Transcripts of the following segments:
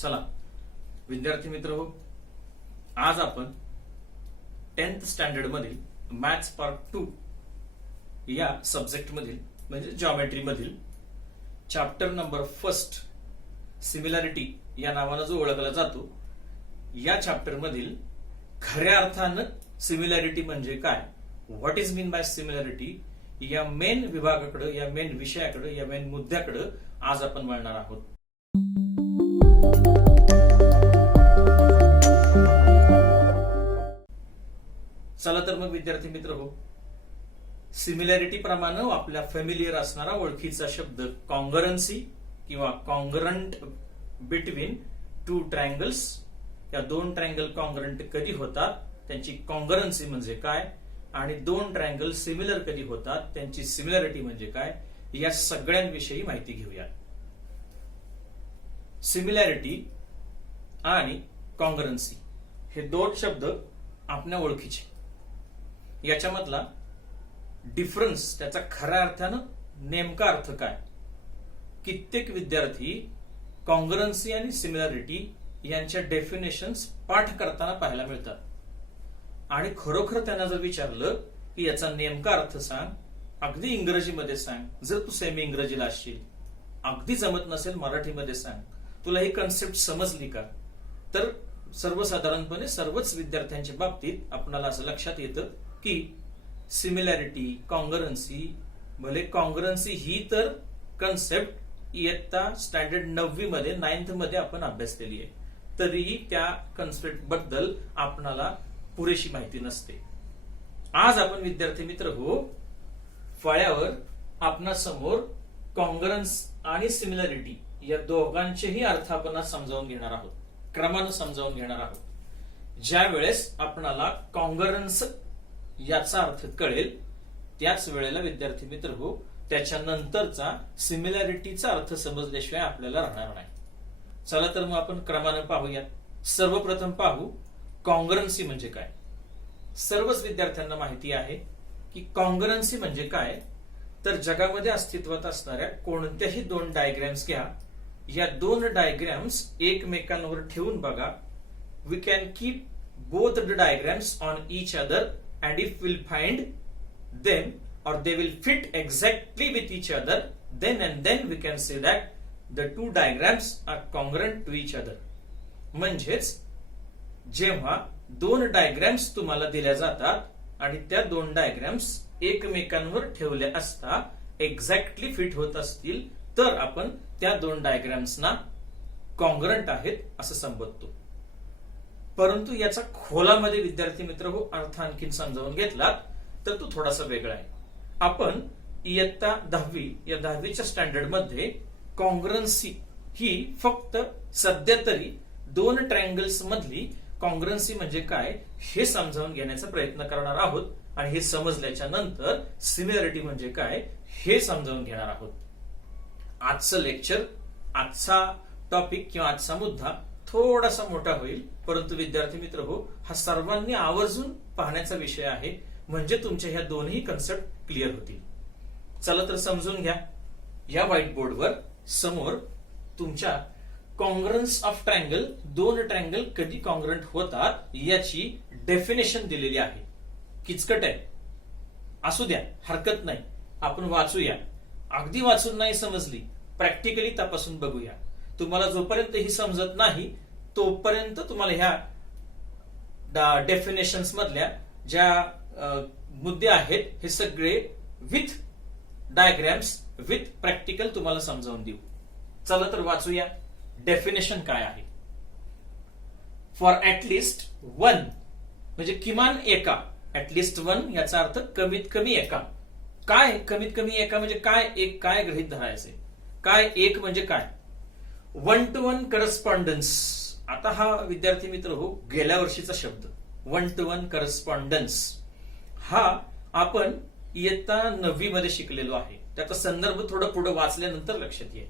चला विद्यार्थी मित्र हो, आज आपण 10th स्टँडर्ड मधील मॅथ्स पार्ट 2 या सब्जेक्ट मधील म्हणजे जॉमेट्री मधील चॅप्टर नंबर 1 सिमिलॅरिटी या नावाने जो ओळखला जातो या चॅप्टर मधील खऱ्या अर्थानं सिमिलॅरिटी म्हणजे काय, what is mean by similarity या मेन विभागाकडे, या मेन विषयाकडे, या मेन मुद्द्याकडे आज आपण वळणार आहोत. चला तर मग विद्यार्थी मित्र हो, सिमिलॅरिटी प्रमाणे आपल्या फॅमिलियर असणारा ओळखीचा शब्द कॉंग्रन्सी किंवा कॉंग्रंट बिटवीन टू ट्रायंगल्स. या दोन ट्रायंगल कॉंग्रंट कधी होतात, त्यांची कॉंग्रन्सी म्हणजे काय, आणि दोन ट्रायंगल सिमिलर कधी होतात, त्यांची सिमिलॅरिटी म्हणजे काय, या सगळ्यांविषयी माहिती घेऊया. सिमिलॅरिटी आणि कॉंग्रन्सी हे दोन शब्द आपल्या ओळखीचे. याच्यामधला डिफरन्स, त्याचा खऱ्या अर्थानं नेमका अर्थ काय, कित्येक विद्यार्थी कॉंग्रन्सी आणि सिमिलॅरिटी यांच्या डेफिनेशन्स पाठ करताना पाहायला मिळतात. आणि खरोखर त्यांना जर विचारलं की याचा नेमका अर्थ सांग, अगदी इंग्रजीमध्ये सांग, जर तू सेमी इंग्रजीला असशील, अगदी जमत नसेल मराठीमध्ये सांग, तुला ही कन्सेप्ट समजली का, तर सर्वसाधारणपणे सर्वच विद्यार्थ्यांच्या बाबतीत आपल्याला असं लक्षात येतं की सिमिलॅरिटी, कॉंग्रन्सी, भले कॉंग्रन्सी ही तर कन्सेप्ट इयत्ता स्टँडर्ड 9वी मध्ये 9th मध्ये आपण अभ्यासलेली आहे, तरीही त्या कन्सेप्ट बद्दल आपणाला पुरेशी माहिती नसते. आज आपण विद्यार्थी मित्र हो, फळ्यावर आपणा समोर कॉंग्रन्स आणि सिमिलॅरिटी या दोघांचेही अर्थ आपण समजावून घेणार आहोत, क्रमानं समजावून घेणार आहोत. ज्या वेळेस आपणाला कॉंग्रन्स याचा अर्थ कळेल त्याच वेळेला विद्यार्थी मित्र हो, त्याच्यानंतरचा सिमिलॅरिटीचा अर्थ समजल्याशिवाय आपल्याला राहणार नाही. चला तर मग आपण क्रमानं पाहूयात. सर्वप्रथम पाहू कॉंग्रन्सी म्हणजे काय. सर्वच विद्यार्थ्यांना माहिती आहे की कॉंग्रन्सी म्हणजे काय, तर जगामध्ये अस्तित्वात असणाऱ्या कोणत्याही दोन डायग्रॅम्स घ्या, या दोन डायग्रॅम्स एकमेकांवर ठेवून बघा. We can keep both the diagrams on each other and if we'll find them or they will fit exactly with each other, then and then we can say that the two diagrams are congruent to each other. म्हणजेच जेव्हा दोन diagrams तुम्हाला दिल्या जातात आणि त्या दोन diagrams एकमेकांवर ठेवल्या असता एक्झॅक्टली फिट होत असतील, तर आपण त्या दोन डायग्रॅम्सना कॉंग्रंट आहेत असं संबोधतो. परंतु याचा खोलामध्ये विद्यार्थी मित्र हो अर्थ आणखीन समजावून घेतला तर तो थोडासा वेगळा आहे. आपण इयत्ता 10वी या 10वीच्या स्टँडर्ड मध्ये कॉंग्रन्सी ही फक्त सध्या तरी दोन ट्रायंगल्स मधली कॉंग्रन्सी म्हणजे काय हे समजावून घेण्याचा प्रयत्न करणार आहोत, आणि हे समजल्याच्या नंतर सिमिलॅरिटी म्हणजे काय हे समजावून घेणार आहोत. आजचं लेक्चर, आजचा टॉपिक किंवा आजचा मुद्दा थोडासा मोठा होईल, परंतु विद्यार्थी मित्र हो, हा सर्वांनी आवर्जून पाहण्याचा विषय आहे, म्हणजे तुमच्या ह्या दोन्ही कन्सेप्ट क्लिअर होतील. चला तर समजून घ्या. या व्हाईट बोर्डवर समोर तुमच्या कॉंग्रन्स ऑफ ट्रायंगल, दोन ट्रायंगल कधी कॉंग्रंट होतात याची डेफिनेशन दिलेली आहे. किचकट आहे, असू द्या, हरकत नाही, आपण वाचूया. अगदी वाचून नाही समजली, प्रॅक्टिकली तपासून बघूया. तुम्हाला जोपर्यंत ही समजत नाही तोपर्यंत तुम्हाला ह्या डेफिनेशन्स मधल्या ज्या मुद्दे आहेत हे सगळे विथ डायग्रॅम्स, विथ प्रॅक्टिकल तुम्हाला समजावून देऊ. चला तर वाचूया. डेफिनेशन काय आहे. फॉर ऍटलिस्ट वन म्हणजे किमान एका, ऍटलिस्ट वन याचा अर्थ कमीत कमी एका. काय कमीत कमी एका म्हणजे काय, एक काय गृहीत धरायचे, काय एक म्हणजे काय. 1-to-1 correspondence. आता हा विद्यार्थी मित्र हो गेल्या वर्षीचा शब्द 1-to-1 करस्पॉन्डन्स हा आपण इयत्ता 9वी मध्ये शिकलेलो आहे. त्याचा संदर्भ थोडं पुढे वाचल्यानंतर लक्षात येईल.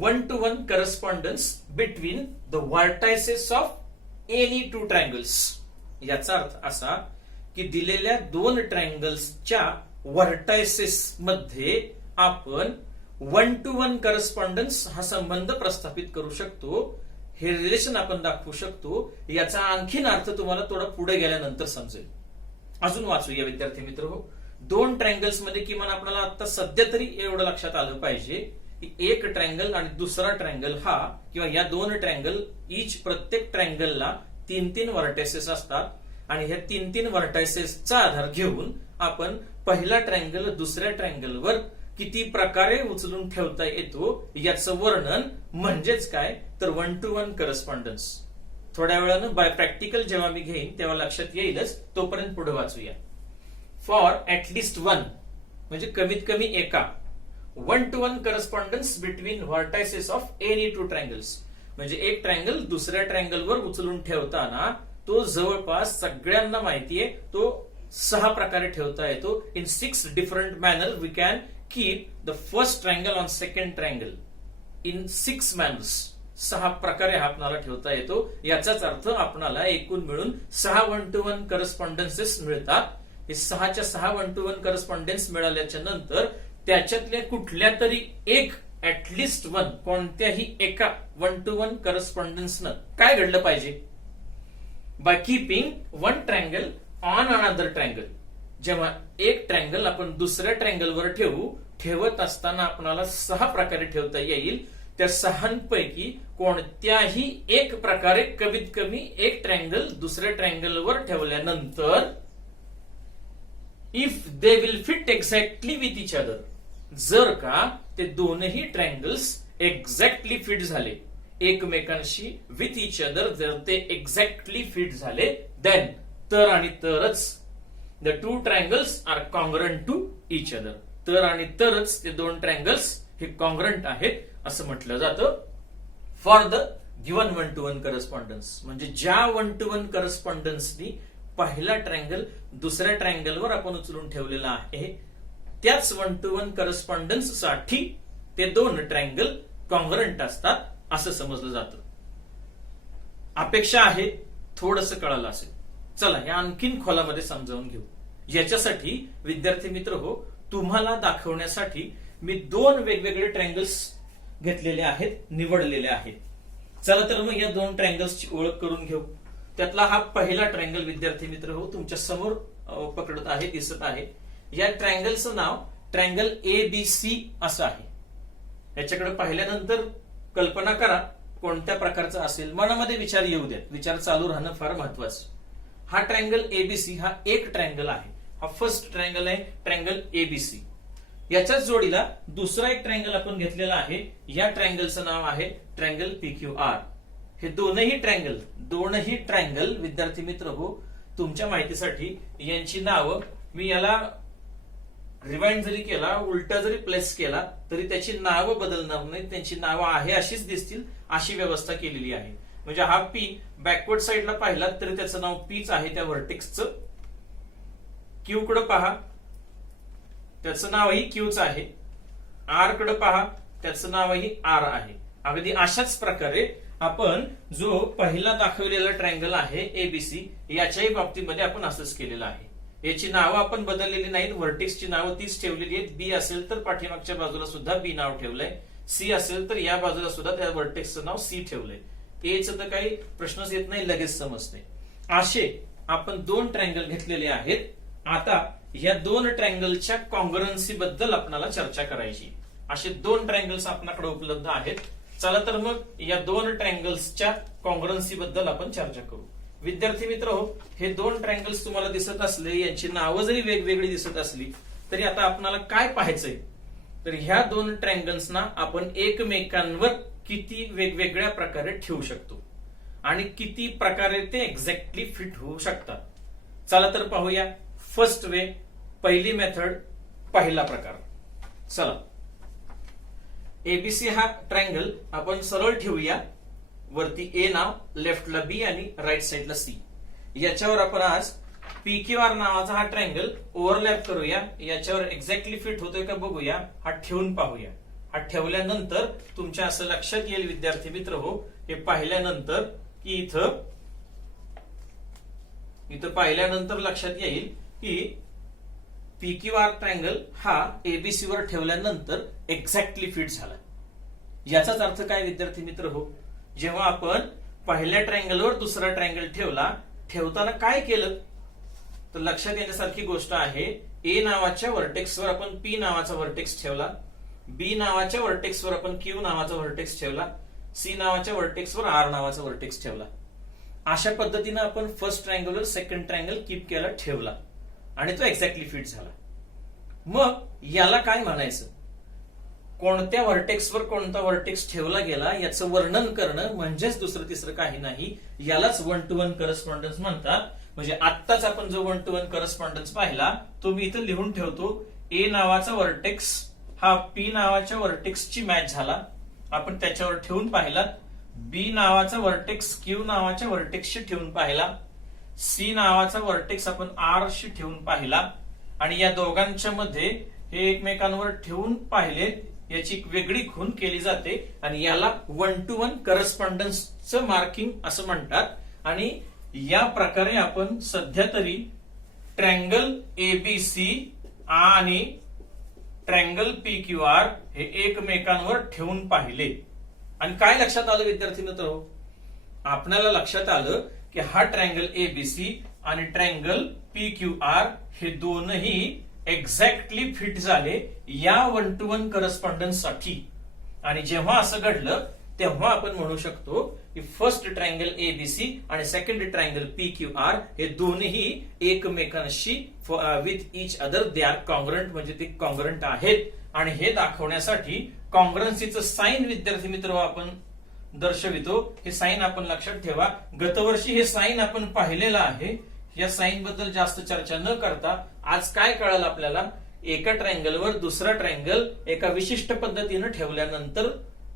1-to-1 correspondence between the vertices of any two triangles. याचा अर्थ असा की दिलेल्या दोन ट्रायंगल्सच्या व्हर्टायसेस मध्ये आपण 1-to-1 करस्पॉन्डन्स हा संबंध प्रस्थापित करू शकतो, हे रिलेशन आपण दाखवू शकतो, याचा आणखीन अर्थ तुम्हाला थोडा पुढे गेल्यानंतर समजेल. अजून वाचूया विद्यार्थी मित्र हो. दोन ट्रायंगल्स मध्ये किमान आपल्याला आता सध्या तरी एवढं लक्षात आलं पाहिजे की एक ट्रायंगल आणि दुसरा ट्रायंगल हा, किंवा या दोन ट्रायंगल प्रत्येक ट्रायंगलला 3-3 व्हर्टायसेस असतात आणि ह्या 3-3 व्हर्टायसेसचा आधार घेऊन आपण पहिला ट्रायंगल दुसऱ्या ट्रायंगलवर किती प्रकारे उचलून ठेवता येतो याचं वर्णन म्हणजेच काय तर 1-to-1 करस्पॉन्डन्स. थोड्या वेळानं बाय प्रॅक्टिकल जेव्हा मी घेईन तेव्हा लक्षात येईलच. तोपर्यंत पुढे वाचूया. फॉर ऍटलिस्ट वन म्हणजे कमीत कमी एका 1-to-1 correspondence between vertices of any two triangles, म्हणजे एक ट्रायंगल दुसऱ्या ट्रायंगलवर उचलून ठेवताना तो जवळपास सगळ्यांना माहितीये तो 6 प्रकारे ठेवता येतो. In 6 different manner we can keep the first triangle on second triangle in 6 manners. 6 प्रकारे हा आपल्याला ठेवता येतो. याचाच अर्थ आपल्याला एकूण मिळून 6 1-to-1 करस्पॉन्डन्सेस मिळतात. हे 6च्या 6 1-to-1 करस्पॉन्डन्स मिळाल्याच्या नंतर त्याच्यातल्या कुठल्या तरी एक ऍटलिस्ट वन, कोणत्याही एका 1-to-1 करस्पॉन्डन्सनं काय घडलं पाहिजे, by keeping one triangle on another triangle. जेव्हा एक ट्रायंगल आपण दुसऱ्या ट्रायंगलवर ठेवत असताना आपल्याला 6 प्रकारे ठेवता येईल. त्या 6पैकी कोणत्याही एक प्रकारे कमीत कमी एक ट्रायंगल दुसऱ्या ट्रायंगलवर ठेवल्यानंतर if they will fit exactly with each other, जर का ते दोनही ट्रायंगल्स एक्झॅक्टली फिट झाले एकमेकांशी विथ इच अदर, जर ते एक्झॅक्टली फिट झाले देन तर आणि तरच the two triangles are congruent to each other, तर आणि तरच ते दोन ट्रायंगल्स हे कॉन्ग्रंट आहेत असं म्हटलं जातं. For the given 1-to-1 correspondence म्हणजे ज्या 1-to-1 करस्पॉन्डन्सनी पहिला ट्रायंगल दुसऱ्या ट्रायंगलवर आपण उचलून ठेवलेला आहे त्याच 1-to-1 करस्पॉन्डन्स साठी ते दोन ट्रायंगल कॉन्ग्रंट असतात असं समजलं जातं. अपेक्षा आहे थोडंसं कळालं असेल. चला या आणखीन खोलामध्ये समजावून घेऊ. याच्यासाठी विद्यार्थी मित्र हो, तुम्हाला दाखवण्यासाठी मी 2 वेगवेगळे ट्रायंगल्स घेतलेले आहेत, निवडलेले आहेत. चला तर मग या 2 ट्रायंगल्सची ओळख करून घेऊ. त्यातला हा पहिला ट्रायंगल विद्यार्थी मित्र हो तुमच्या समोर पकडत आहे, दिसत आहे. या ट्रायंगलचं नाव ट्रायंगल ABC असं आहे. याच्याकडे पाहिल्यानंतर कल्पना करा कोणत्या प्रकारचा असेल, मनामध्ये विचार येऊ द्या, विचार चालू राहणं फार महत्वाचं. हा ट्रायंगल ABC हा एक ट्रायंगल आहे. हा फर्स्ट ट्रायंगल आहे ट्रायंगल ABC. याच्याच जोडीला दुसरा एक ट्रायंगल आपण घेतलेला आहे. या ट्रायंगलचं नाव आहे ट्रायंगल PQR. हे दोनही ट्रायंगल विद्यार्थी मित्र हो तुमच्या माहितीसाठी यांची नावं मी याला रिवाइंड जरी केला, उलटा जरी प्लेस केला तरी त्याची नावं बदलणार नाही, त्यांची नावं आहे अशीच दिसतील अशी व्यवस्था केलेली आहे. म्हणजे हा P बॅकवर्ड साईडला पाहिला तरी त्याचं नाव Pच आहे त्या व्हर्टेक्सचं. Q कडे पहा त्याचं नावही Qच आहे. R कडे पहा त्याचं नावही R आहे. अगदी अशाच प्रकारे आपण जो पहिला दाखवलेला ट्रायंगल आहे ABC याच्याही बाबतीमध्ये आपण असंच केलेलं आहे. याची नावं आपण बदललेली नाहीत, व्हर्टेक्सची नावं तीच ठेवलेली आहेत. B असेल तर पाठीमागच्या बाजूला सुद्धा B नाव ठेवलंय, C असेल तर या बाजूला सुद्धा त्या व्हर्टेक्सचं नाव C ठेवलंय. Aचं तर काही प्रश्नच येत नाही, लगेच समजते. असे आपण 2 ट्रायंगल घेतलेले आहेत. आता या 2 ट्रायंगलच्या कॉन्ग्रन्सी बद्दल आपल्याला चर्चा करायची. असे 2 ट्रायंगल्स आपल्याकडे उपलब्ध आहेत. चला तर मग या 2 ट्रायंगल्सच्या कॉन्ग्रन्सी बद्दल आपण चर्चा करू. विद्यार्थी मित्र हो, हे 2 ट्रायंगल्स तुम्हाला दिसत असले, यांची नावं जरी वेगवेगळी दिसत असली तरी आता आपल्याला काय पाहायचंय तर ह्या 2 ट्रायंगल्सना आपण एकमेकांवर किती वेगवेगळ्या प्रकारे ठेवू शकतो आणि किती प्रकारे ते एक्झॅक्टली फिट होऊ शकतात. चला तर पाहूया. फर्स्ट वे, पहिली मेथड, पहिला प्रकार. चला ABC हा ट्रायंगल आपण सरळ ठेवूया. वरती A नाव, लेफ्टला B आणि राईट साईडला C. याच्यावर आपण आज PQR नावाचा हा ट्रायंगल ओव्हरलॅप करूया. याच्यावर एक्झॅक्टली फिट होतोय का बघूया. हा ठेवून पाहूया. हा ठेवल्यानंतर तुमच्या असं लक्षात येईल विद्यार्थी मित्र हो, हे पाहिल्यानंतर की इथं पाहिल्यानंतर लक्षात येईल की PQR ट्रायंगल हा ABC वर ठेवल्यानंतर एक्झॅक्टली फिट झाला. याचाच अर्थ काय विद्यार्थी मित्र हो, जेव्हा आपण पहिल्या ट्रायंगलवर दुसरा ट्रायंगल ठेवताना काय केलं, तर लक्षात येण्यासारखी गोष्ट आहे. ए नावाच्या व्हर्टेक्सवर आपण पी नावाचा व्हर्टेक्स ठेवला, बी नावाच्या व्हर्टेक्सवर आपण क्यू नावाचा व्हर्टेक्स ठेवला, सी नावाच्या व्हर्टेक्सवर आर नावाचा व्हर्टेक्स ठेवला. अशा पद्धतीने आपण फर्स्ट ट्रायंगलवर सेकंड ट्रायंगल कीप केला, ठेवला आणि तो एक्झॅक्टली फिट झाला. मग याला काय म्हणायचं, कोणत्या व्हर्टेक्सवर कोणता व्हर्टेक्स ठेवला गेला याचं वर्णन करणं म्हणजेच दुसरं तिसरं काही नाही. यालाच वन टू वन करस्पॉन्डन्स म्हणतात. म्हणजे आत्ताच आपण जो वन टू वन करस्पॉन्डन्स पाहिला तो मी इथं लिहून ठेवतो. ए नावाचा व्हर्टेक्स हा पी नावाच्या व्हर्टेक्सची मॅच झाला, आपण त्याच्यावर ठेवून पाहिला. बी नावाचा व्हर्टेक्स क्यू नावाच्या व्हर्टेक्सशी ठेवून पाहिला. सी नावाचा व्हर्टेक्स आपण आर शी ठेवून पाहिला. आणि या दोघांच्या मध्ये हे एकमेकांवर ठेवून पाहिले, याची एक वेगळी खूण केली जाते आणि याला वन टू वन करस्पॉन्डन्सचं मार्किंग असं म्हणतात. आणि या प्रकारे आपण सध्या तरी ट्रँगल एबीसी आणि ट्रँगल पी क्यू आर हे एकमेकांवर ठेवून पाहिले. आणि काय लक्षात आलं विद्यार्थी मित्र, आपल्याला लक्षात आलं की हा ट्रँगल एबीसी आणि ट्रँगल पी क्यू आर हे दोनही एक्झॅक्टली फिट झाले या वन टू वन करस्पॉन्डन्स साठी. आणि जेव्हा असं घडलं तेव्हा आपण म्हणू शकतो की फर्स्ट ट्रायंगल एबीसी आणि second triangle P Q R हे दोन्ही एकमेकांशी with each other they are congruent, म्हणजे ते कॉन्ग्रंट आहेत. आणि हे दाखवण्यासाठी कॉन्ग्रन्सीचं साइन विद्यार्थी मित्र आपण दर्शवितो. हे साइन आपण लक्षात ठेवा. गतवर्षी हे साइन आपण पाहिलेलं आहे. या साइन बद्दल जास्त चर्चा न करता आज काय कळालं आपल्याला, एका ट्रायंगलवर दुसरा ट्रायंगल एका विशिष्ट पद्धतीने ठेवल्यानंतर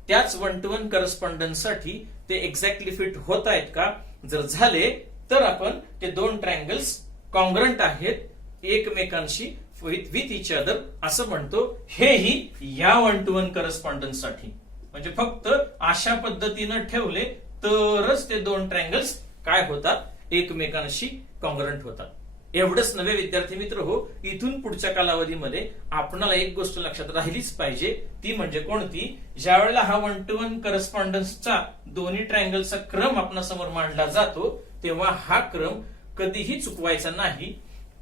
त्याच वन टू वन करस्पॉन्डन्स साठी ते एक्झॅक्टली फिट होत आहेत का, जर झाले तर आपण ते दोन ट्रायंगल्स कॉन्ग्रंट आहेत एकमेकांशी विथ इच अदर असं म्हणतो. हेही या वन टू वन करस्पॉन्डन्स साठी. म्हणजे फक्त अशा पद्धतीनं ठेवले तरच ते दोन ट्रायंगल्स काय होतात, एकमेकांशी कॉन्ग्रंट होतात. एवढंच नव्हे विद्यार्थी मित्र हो, इथून पुढच्या कालावधीमध्ये आपणाला एक गोष्ट लक्षात राहिलीच पाहिजे, ती म्हणजे कोणती, ज्या वेळेला हा वन टू वन करस्पॉन्डन्सचा दोन्ही ट्रायंगलचा क्रम आपणासमोर मांडला जातो तेव्हा हा क्रम कधीही चुकवायचा नाही.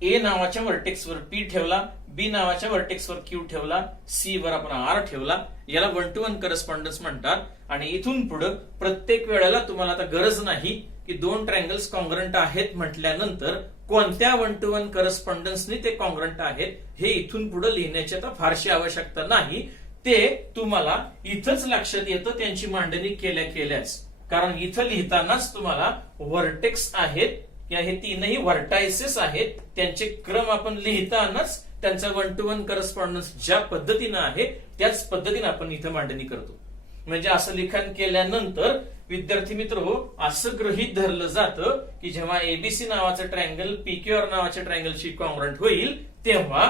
ए नावाच्या व्हर्टेक्सवर पी ठेवला, बी नावाच्या व्हर्टेक्सवर क्यू ठेवला, सी वर आपण आर ठेवला, याला वन टू वन करस्पॉन्डन्स म्हणतात. आणि इथून पुढे प्रत्येक वेळेला तुम्हाला आता गरज नाही की दोन ट्रायंगल्स कॉन्ग्रंट आहेत म्हटल्यानंतर कोणत्या वन टू वन करस्पॉन्डन्सने ते कॉन्ग्रंट आहेत हे इथून पुढे लिहिण्याची आता फारशी आवश्यकता नाही. ते तुम्हाला इथंच लक्षात येतं त्यांची मांडणी केल्याच. कारण इथं लिहितानाच तुम्हाला व्हर्टेक्स आहेत, या हे तीनही व्हर्टायसेस आहेत, त्यांचे क्रम आपण लिहितानाच त्यांचा वन टू वन करस्पॉन्डन्स ज्या पद्धतीनं आहे त्याच पद्धतीने आपण इथं मांडणी करतो. म्हणजे असं लिखाण केल्यानंतर विद्यार्थी मित्र हो, असं गृहीत धरलं जातं की जेव्हा एबीसी नावाचं ट्रायंगल पीक्यूआर नावाच्या ट्रायंगलशी कॉन्ग्रंट होईल तेव्हा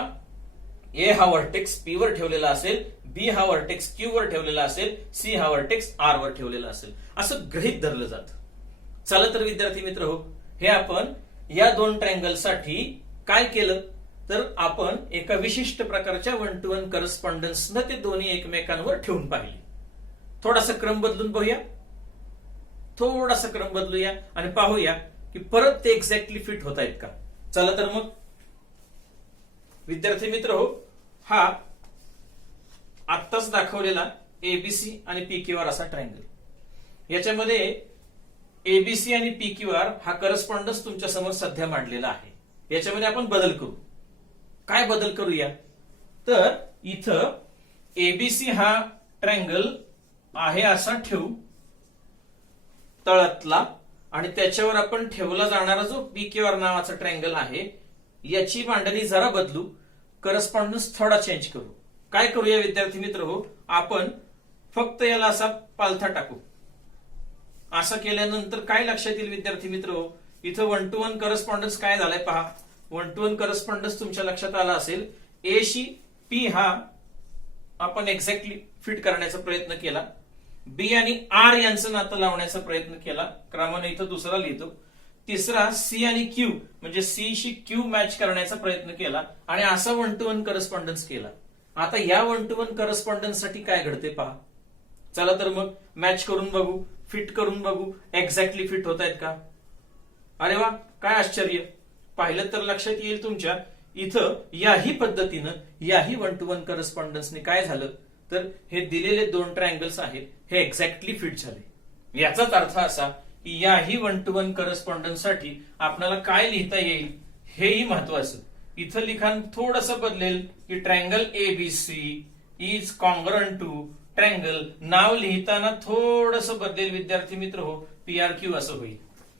ए हा व्हर्टेक्स पी वर ठेवलेला असेल, बी हा व्हर्टेक्स क्यू वर ठेवलेला असेल, सी हा व्हर्टेक्स आर वर ठेवलेला असेल, असं गृहीत धरलं जातं. चला तर विद्यार्थी मित्र हो, हे आपण या दोन ट्रायंगल साठी काय केलं तर आपण एका विशिष्ट प्रकारच्या वन टू वन करस्पॉन्डन्सनं ते दोन्ही एकमेकांवर ठेवून पाहिले. थोडासा क्रम बदलून पाहूया, थोडासा क्रम बदलूया आणि पाहूया की परत ते एक्झॅक्टली फिट होत आहेत का. चला तर मग विद्यार्थी मित्र हो, हा आत्ताच दाखवलेला एबीसी आणि पीक्यूआर असा ट्रायंगल, याच्यामध्ये एबीसी आणि पीक्यूआर हा करस्पॉन्डन्स तुमच्या समोर सध्या मांडलेला आहे. याच्यामध्ये आपण बदल करू. काय बदल करूया तर इथं एबीसी हा ट्रायंगल आहे असा ठेवू तळातला, आणि त्याच्यावर आपण ठेवला जाणारा जो पीक्यूआर नावाचा ट्रायंगल आहे याची मांडणी जरा बदलू, करस्पॉन्डन्स थोडा चेंज करू. काय करूया विद्यार्थी मित्र हो, आपण फक्त याला असा पालथा टाकू. असं केल्यानंतर काय लक्षात येईल विद्यार्थी मित्र हो, इथं वन टू वन करस्पॉन्डन्स काय झालाय पहा. वन टू वन करस्पॉन्डन्स तुमच्या लक्षात आला असेल, ए शी पी हा आपण एक्झॅक्टली फिट करण्याचा प्रयत्न केला, बी आणि आर यांचं नातं लावण्याचा प्रयत्न केला, क्रमाने इथं दुसरा लिहितो. तिसरा सी आणि क्यू म्हणजे सी शी क्यू मॅच करण्याचा प्रयत्न केला आणि असा वन टू वन करस्पॉन्डन्स केला. आता या वन टू वन करस्पॉन्डन्स साठी काय घडते पहा. चला तर मग मॅच करून बघू. फिट करून बघू एक्झॅक्टली फिट होत आहेत का. अरे वा, काय आश्चर्य. पाहिलं तर लक्षात येईल तुमच्या इथं याही पद्धतीनं याही 1 to 1 करस्पॉन्डन्सने काय झालं तर हे दिलेले 2 ट्रायंगल्स आहेत हे एक्झॅक्टली फिट झाले. याचाच अर्थ असा की याही 1 to 1 करस्पॉन्डन्स साठी आपल्याला काय लिहिता येईल हेही महत्वाचं. इथं लिखाण थोडंसं बदलेल की triangle ABC is congruent to triangle. नाव लिहिताना थोडंसं बदलेल विद्यार्थी मित्र हो, PRQ असं होईल.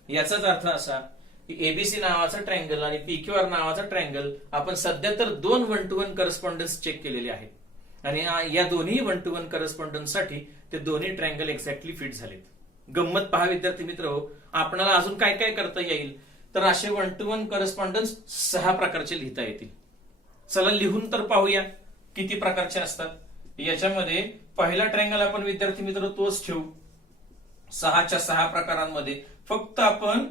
याचाच अर्थ असा की एबीसी नावाचा ट्रायंगल आणि PQR नावाचा ट्रायंगल आपण सध्या तर 2 1 to 1 करस्पॉन्डन्स चेक केलेले आहेत आणि या दोन्ही 1 to 1 करस्पॉन्डन्स साठी ते दोन्ही ट्रायंगल एक्झॅक्टली फिट झालेत. गंमत पहा विद्यार्थी मित्र हो, आपल्याला अजून काय काय करता येईल तर असे 1 to 1 करस्पॉन्डन्स 6 प्रकारचे लिहिता येतील. चला लिहून तर पाहूया किती प्रकारचे असतात. याच्यामध्ये पहिला ट्रायंगल आपण विद्यार्थी मित्र तोच ठेवू. 6च्या 6 प्रकारांमध्ये फक्त आपण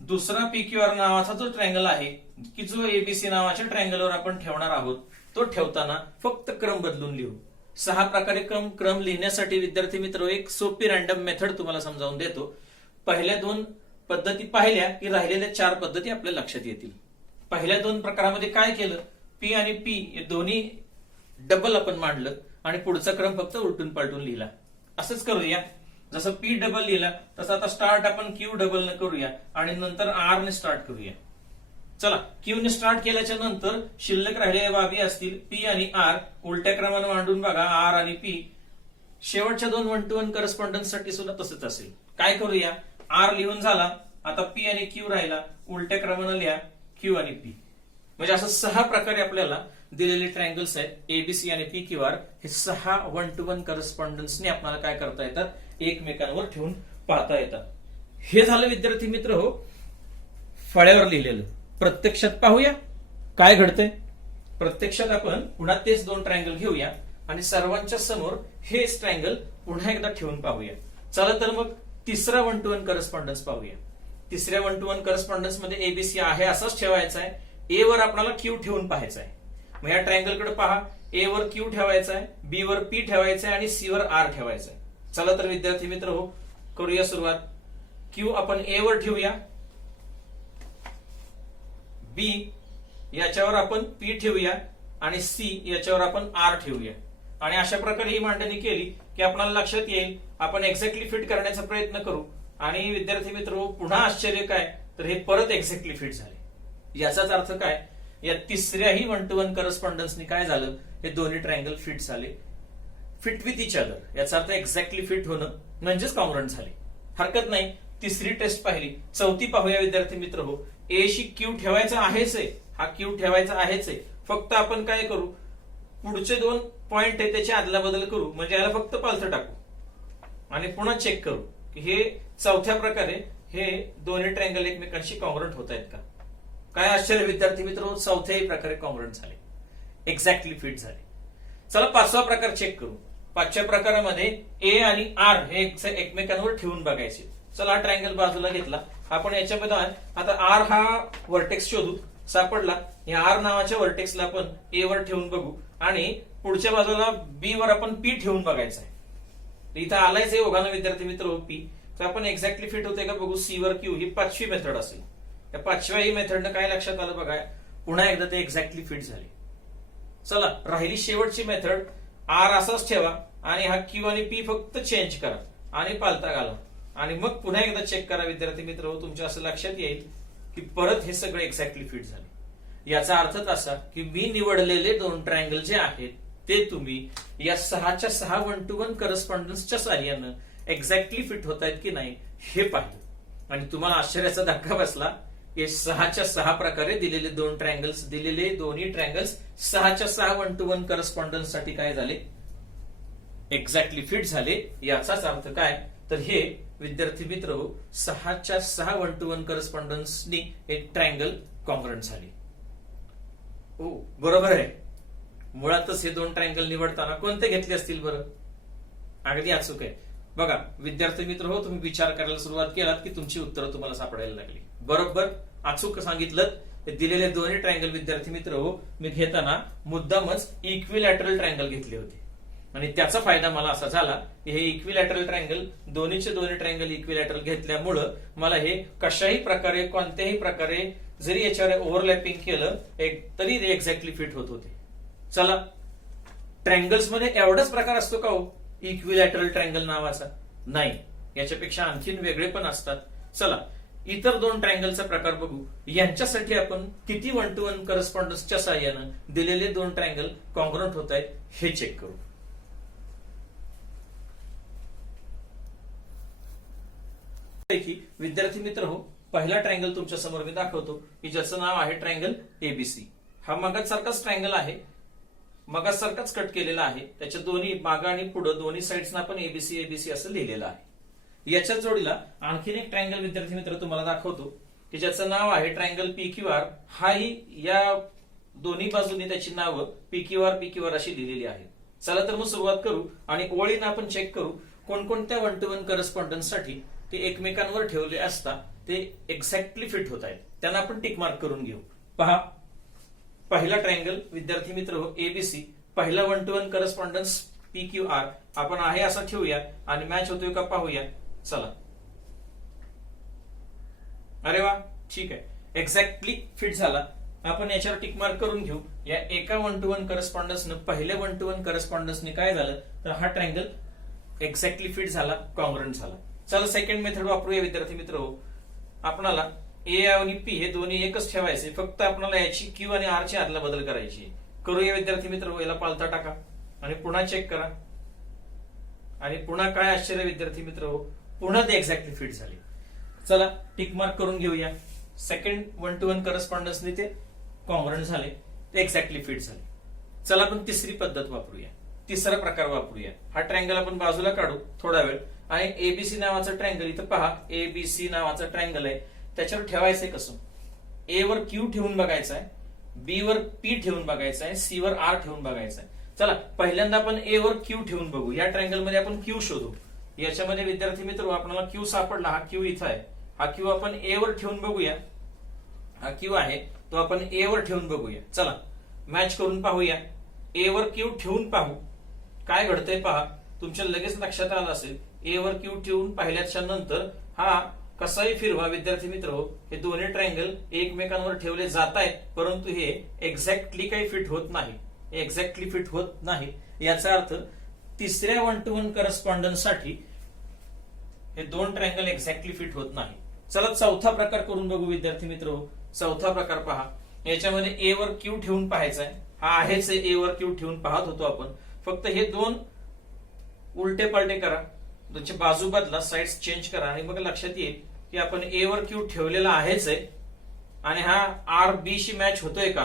दुसरा PQR नावाचा जो ट्रायंगल आहे की जो एबीसी नावाच्या ट्रायंगलवर आपण ठेवणार आहोत तो ठेवताना फक्त क्रम बदलून लिहू. 6 प्रकारे क्रम लिहिण्यासाठी विद्यार्थी मित्र एक सोपी रॅन्डम मेथड तुम्हाला समजावून देतो. पहिल्या 2 पद्धती पाहिल्या की राहिलेल्या 4 पद्धती आपल्या लक्षात येतील. पहिल्या 2 प्रकारामध्ये काय केलं, P आणि P हे दोन्ही डबल आपण मांडलं आणि पुढचा क्रम फक्त उलटून पालटून लिहिला. असंच करूया. जसं P डबल लिहिला तसं आता स्टार्ट आपण Q डबल न करूया आणि नंतर R ने स्टार्ट करूया. चला Q ने स्टार्ट केल्याच्या नंतर शिल्लक राहिलेल्या बाबी असतील P आणि R. उलट्या क्रमाने मांडून बघा R आणि P. शेवटच्या 2 1 to 1 करस्पॉन्डन्स साठी सुद्धा तसंच असेल. काय करूया, R लिहून झाला, आता P आणि Q राहिला, उलट्या क्रमाने लिहा Q आणि P. म्हणजे असं 6 प्रकारे आपल्याला दिलेले ट्रायंगल्स आहेत एबीसी आणि PQR. हे 6 1 to 1 करस्पॉन्डन्सने आपल्याला काय करता येतात, एकमेकांवर ठेवून पाहता येतात. हे झालं विद्यार्थी मित्र हो फळ्यावर लिहिलेलं. प्रत्यक्षात पाहूया काय घडतंय. प्रत्यक्षात आपण पुन्हा तेच 2 ट्रायंगल घेऊया आणि सर्वांच्या समोर हेच ट्रायंगल पुन्हा एकदा ठेवून पाहूया. चला तर मग तिसरा 1 to 1 करस्पॉन्डन्स पाहूया. तिसऱ्या 1 to 1 करस्पॉन्डन्स मध्ये एबीसी आहे असंच ठेवायचा आहे. ए वर आपल्याला Q ठेवून पाहायचा आहे. मग या ट्रायंगल कडे पहा, ए वर Q ठेवायचा आहे, बी वर P ठेवायचा आहे आणि सी वर R ठेवायचा आहे. चला तर विद्यार्थी मित्र हो करूया सुरुवात. Q आपण ए वर ठेवूया, बी याच्यावर आपण P ठेवूया आणि सी याच्यावर आपण R ठेवूया. आणि अशा प्रकारे ही मांडणी केली की आपल्याला लक्षात येईल. आपण एक्झॅक्टली फिट करण्याचा प्रयत्न करू आणि विद्यार्थी मित्र हो पुन्हा आश्चर्य काय तर हे परत एक्झॅक्टली फिट झाले. याचाच अर्थ काय, या तिसऱ्याही 1 to 1 करस्पॉन्डन्सनी काय झालं, हे दोन्ही ट्रायंगल फिट झाले. फिट विथ इच अदर याचा अर्थ एक्झॅक्टली फिट होणं म्हणजेच कॉन्ग्रंट झाले. हरकत नाही. तिसरी टेस्ट पाहिली. चौथी पाहूया विद्यार्थी मित्र हो. ए शी Q ठेवायचा आहेच आहे, हा Q ठेवायचा आहेच आहे. फक्त आपण काय करू, पुढचे 2 पॉइंट आहे त्याची आदला बदल करू, म्हणजे याला फक्त पालथं टाकू आणि पुन्हा चेक करू की हे चौथ्या प्रकारे हे दोन्ही ट्रायंगल एकमेकांशी कॉन्ग्रंट होत आहेत का. काय आश्चर्य विद्यार्थी मित्र, चौथ्याही प्रकारे कॉन्ग्रंट झाले, एक्झॅक्टली फिट झाले. चला 5वा प्रकार चेक करू. 5व्या प्रकारामध्ये ए आणि आर हे एकमेकांवर ठेवून बघायचे. चला हा ट्रायंगल बाजूला घेतला आपण. याच्यामध्ये आता आर हा व्हर्टेक्स शोधू. सापडला. या आर नावाच्या व्हर्टेक्सला आपण ए वर ठेवून बघू आणि पुढच्या बाजूला बी वर आपण P ठेवून बघायचं आहे. इथं आलायच आहे ओघानं विद्यार्थी मित्र P. तर आपण एक्झॅक्टली फिट होते का बघू. सी वर Q ही 5वी मेथड असेल. या 5व्या ही मेथडनं काय लक्षात आलं बघा, पुन्हा एकदा ते एक्झॅक्टली फिट झाले. चला राहिली शेवटची मेथड. आर असाच ठेवा आणि हा Q आणि P फक्त चेंज करा आणि पालथा घाला आणि मग पुन्हा एकदा चेक करा विद्यार्थी मित्र हो. तुमच्या असं लक्षात येईल की परत हे सगळे एक्झॅक्टली फिट झाले. याचा अर्थच असा की मी निवडलेले 2 ट्रायंगल जे आहेत ते तुम्ही या 6च्या 6 1 to 1 करस्पॉन्डन्सच्या साहाय्यानं एक्झॅक्टली फिट होत आहेत की नाही हे पाहिलं आणि तुम्हाला आश्चर्याचा धक्का बसला. हे 6च्या 6 प्रकारे दिलेले 2 ट्रायंगल्स, दिलेले दोन्ही ट्रायंगल्स 6च्या 6 1 to 1 करस्पॉन्डन्स साठी काय झाले, एक्झॅक्टली फिट झाले. याचाच अर्थ काय तर हे विद्यार्थी मित्र 6च्या 6 1 to 1 करस्पॉन्डन्सनी एक ट्रायंगल कॉन्ग्रंट झाले. हो बरोबर आहे. मुळातच हे 2 ट्रायंगल निवडताना कोणते घेतले असतील बरं, अगदी अचूक आहे. बघा विद्यार्थी मित्र हो, तुम्ही विचार करायला सुरुवात केलात की तुमची उत्तरं तुम्हाला सापडायला लागली. बरोबर अचूक सांगितलं. दिलेले दोन्ही ट्रायंगल विद्यार्थी मित्र हो मी घेताना मुद्दामच इक्विलॅटरल ट्रायंगल घेतले होते. आणि त्याचा फायदा मला असा झाला की हे इक्विलॅटरल ट्रायंगल दोन्हीचे दोन्ही ट्रायंगल इक्विलॅटरल घेतल्यामुळं मला हे कशाही प्रकारे कोणत्याही प्रकारे जरी याच्यावर ओव्हरलॅपिंग केलं तरी ते एक्झॅक्टली फिट होत होते. चला, ट्रायंगल्स मध्ये एवढाच प्रकार असतो का हो इक्विलॅटरल ट्रायंगल नावाचा? नाही, याच्यापेक्षा आणखीन वेगळे पण असतात. चला, इतर दोन ट्रायंगलचा प्रकार बघू. यांच्यासाठी आपण किती 1-to-1 करस्पॉन्डन्सच्या साहाय्यानं दिलेले दोन ट्रायंगल कॉन्ग्रुएंट होत आहेत हे चेक करू. विद्यार्थी मित्र हो, पहिला ट्रायंगल तुमच्या समोर मी दाखवतो की ज्याचं नाव आहे ट्रायंगल एबीसी. हा मगासारखाच ट्रायंगल आहे, मगासारखाच कट केलेला आहे. त्याच्या दोन्ही मागं आणि पुढे दोन्ही साइड्सना पण एबीसी एबीसी असं लिहिलेलं आहे. याच्या जोडीला आणखीन एक ट्रायंगल विद्यार्थी मित्र तुम्हाला दाखवतो की ज्याचं नाव आहे ट्रायंगल पीक्यूआर. हाही या दोन्ही बाजूनी त्याची नावं पीक्यूआर अशी लिहिलेली आहेत. चला तर मग सुरुवात करू आणि ओळीनं आपण चेक करू कोणकोणत्या 1-to-1 करस्पॉन्डन्स साठी ते एकमेकांवर ठेवले असता ते एक्झॅक्टली फिट होत आहेत. त्यांना आपण टिक मार्क करून घेऊ. पहा, पहिला ट्रायंगल विद्यार्थी मित्र हो एबीसी, पहिला 1-to-1 करस्पॉन्डन्स पीक्यूआर आपण आहे असा ठेवूया आणि मॅच होतोय का पाहूया. चला, अरे वा, ठीक आहे, एक्झॅक्टली फिट झाला. आपण याच्यावर टिक मार्क करून घेऊ. या एका 1-to-1 करस्पॉन्डन्सनं पहिल्या 1-to-1 करस्पॉन्डन्सने काय झालं तर हा ट्रायंगल एक्झॅक्टली फिट झाला, कॉन्ग्रुएंट झाला. चला, सेकंड मेथड वापरूया विद्यार्थी मित्र हो. आपल्याला ए आणि पी हे दोन्ही एकच ठेवायचे, फक्त आपल्याला याची क्यू आणि आर ची आदला बदल करायची. करूया विद्यार्थी मित्र हो. याला पालथा टाका आणि पुन्हा चेक करा आणि पुन्हा काय आश्चर्य विद्यार्थी मित्र हो, पुन्हा ते एक्झॅक्टली फिट झाले. चला, टिक मार्क करून घेऊया. सेकंड 1-to-1 करस्पॉन्डन्सने ते कॉन्ग्रुएंट झाले, ते एक्झॅक्टली फिट झाले. चला, आपण तिसरी पद्धत वापरूया, तिसरा प्रकार वापरूया. हा ट्रायंगल आपण बाजूला काढू थोडा वेळ आणि एबीसी नावाचं ट्रायंगल इथं पहा, एबीसी नावाचं ट्रायंगल आहे. त्याच्यावर ठेवायचंय कसं? ए वर क्यू ठेवून बघायचं आहे, बी वर पी ठेवून बघायचं आहे, सी वर आर ठेवून बघायचं आहे. चला, पहिल्यांदा आपण ए वर क्यू ठेवून बघू. या ट्रायंगल मध्ये आपण क्यू शोधू. याच्यामध्ये विद्यार्थी मित्र आपल्याला क्यू सापडला. हा क्यू इथं आहे. हा क्यू आपण ए वर ठेवून बघूया. हा क्यू आहे तो आपण ए वर ठेवून बघूया. चला, मॅच करून पाहूया. ए वर क्यू ठेवून पाहू काय घडतंय पहा. तुमच्या लगेच लक्षात आलं असेल, ए वर क्यू ठेवून पाहिल्याच्या नंतर हा कसाही फिरवा विद्यार्थी मित्र हो, हे दोन्ही ट्रायंगल एकमेकांवर ठेवले जात आहेत, परंतु हे एक्झॅक्टली काही फिट होत नाही. एक्झॅक्टली फिट होत नाही याचा अर्थ तिसऱ्या 1-to-1 करस्पॉन्डन्स साठी हे दोन ट्रायंगल एक्झॅक्टली फिट होत नाही. चला, चौथा प्रकार करून बघू विद्यार्थी मित्र हो. चौथा प्रकार पहा. याच्यामध्ये ए वर क्यू ठेवून पाहायचा आहे. हा आहेच ए वर क्यू ठेवून पाहत होतो आपण. फक्त हे दोन उलटे पालटे करा, दोनची बाजू बदला, साइड्स चेंज करा आणि मग लक्षात येईल की आपण ए वर क्यू ठेवलेला आहेच आहे आणि हा आर बी शी मॅच होतोय का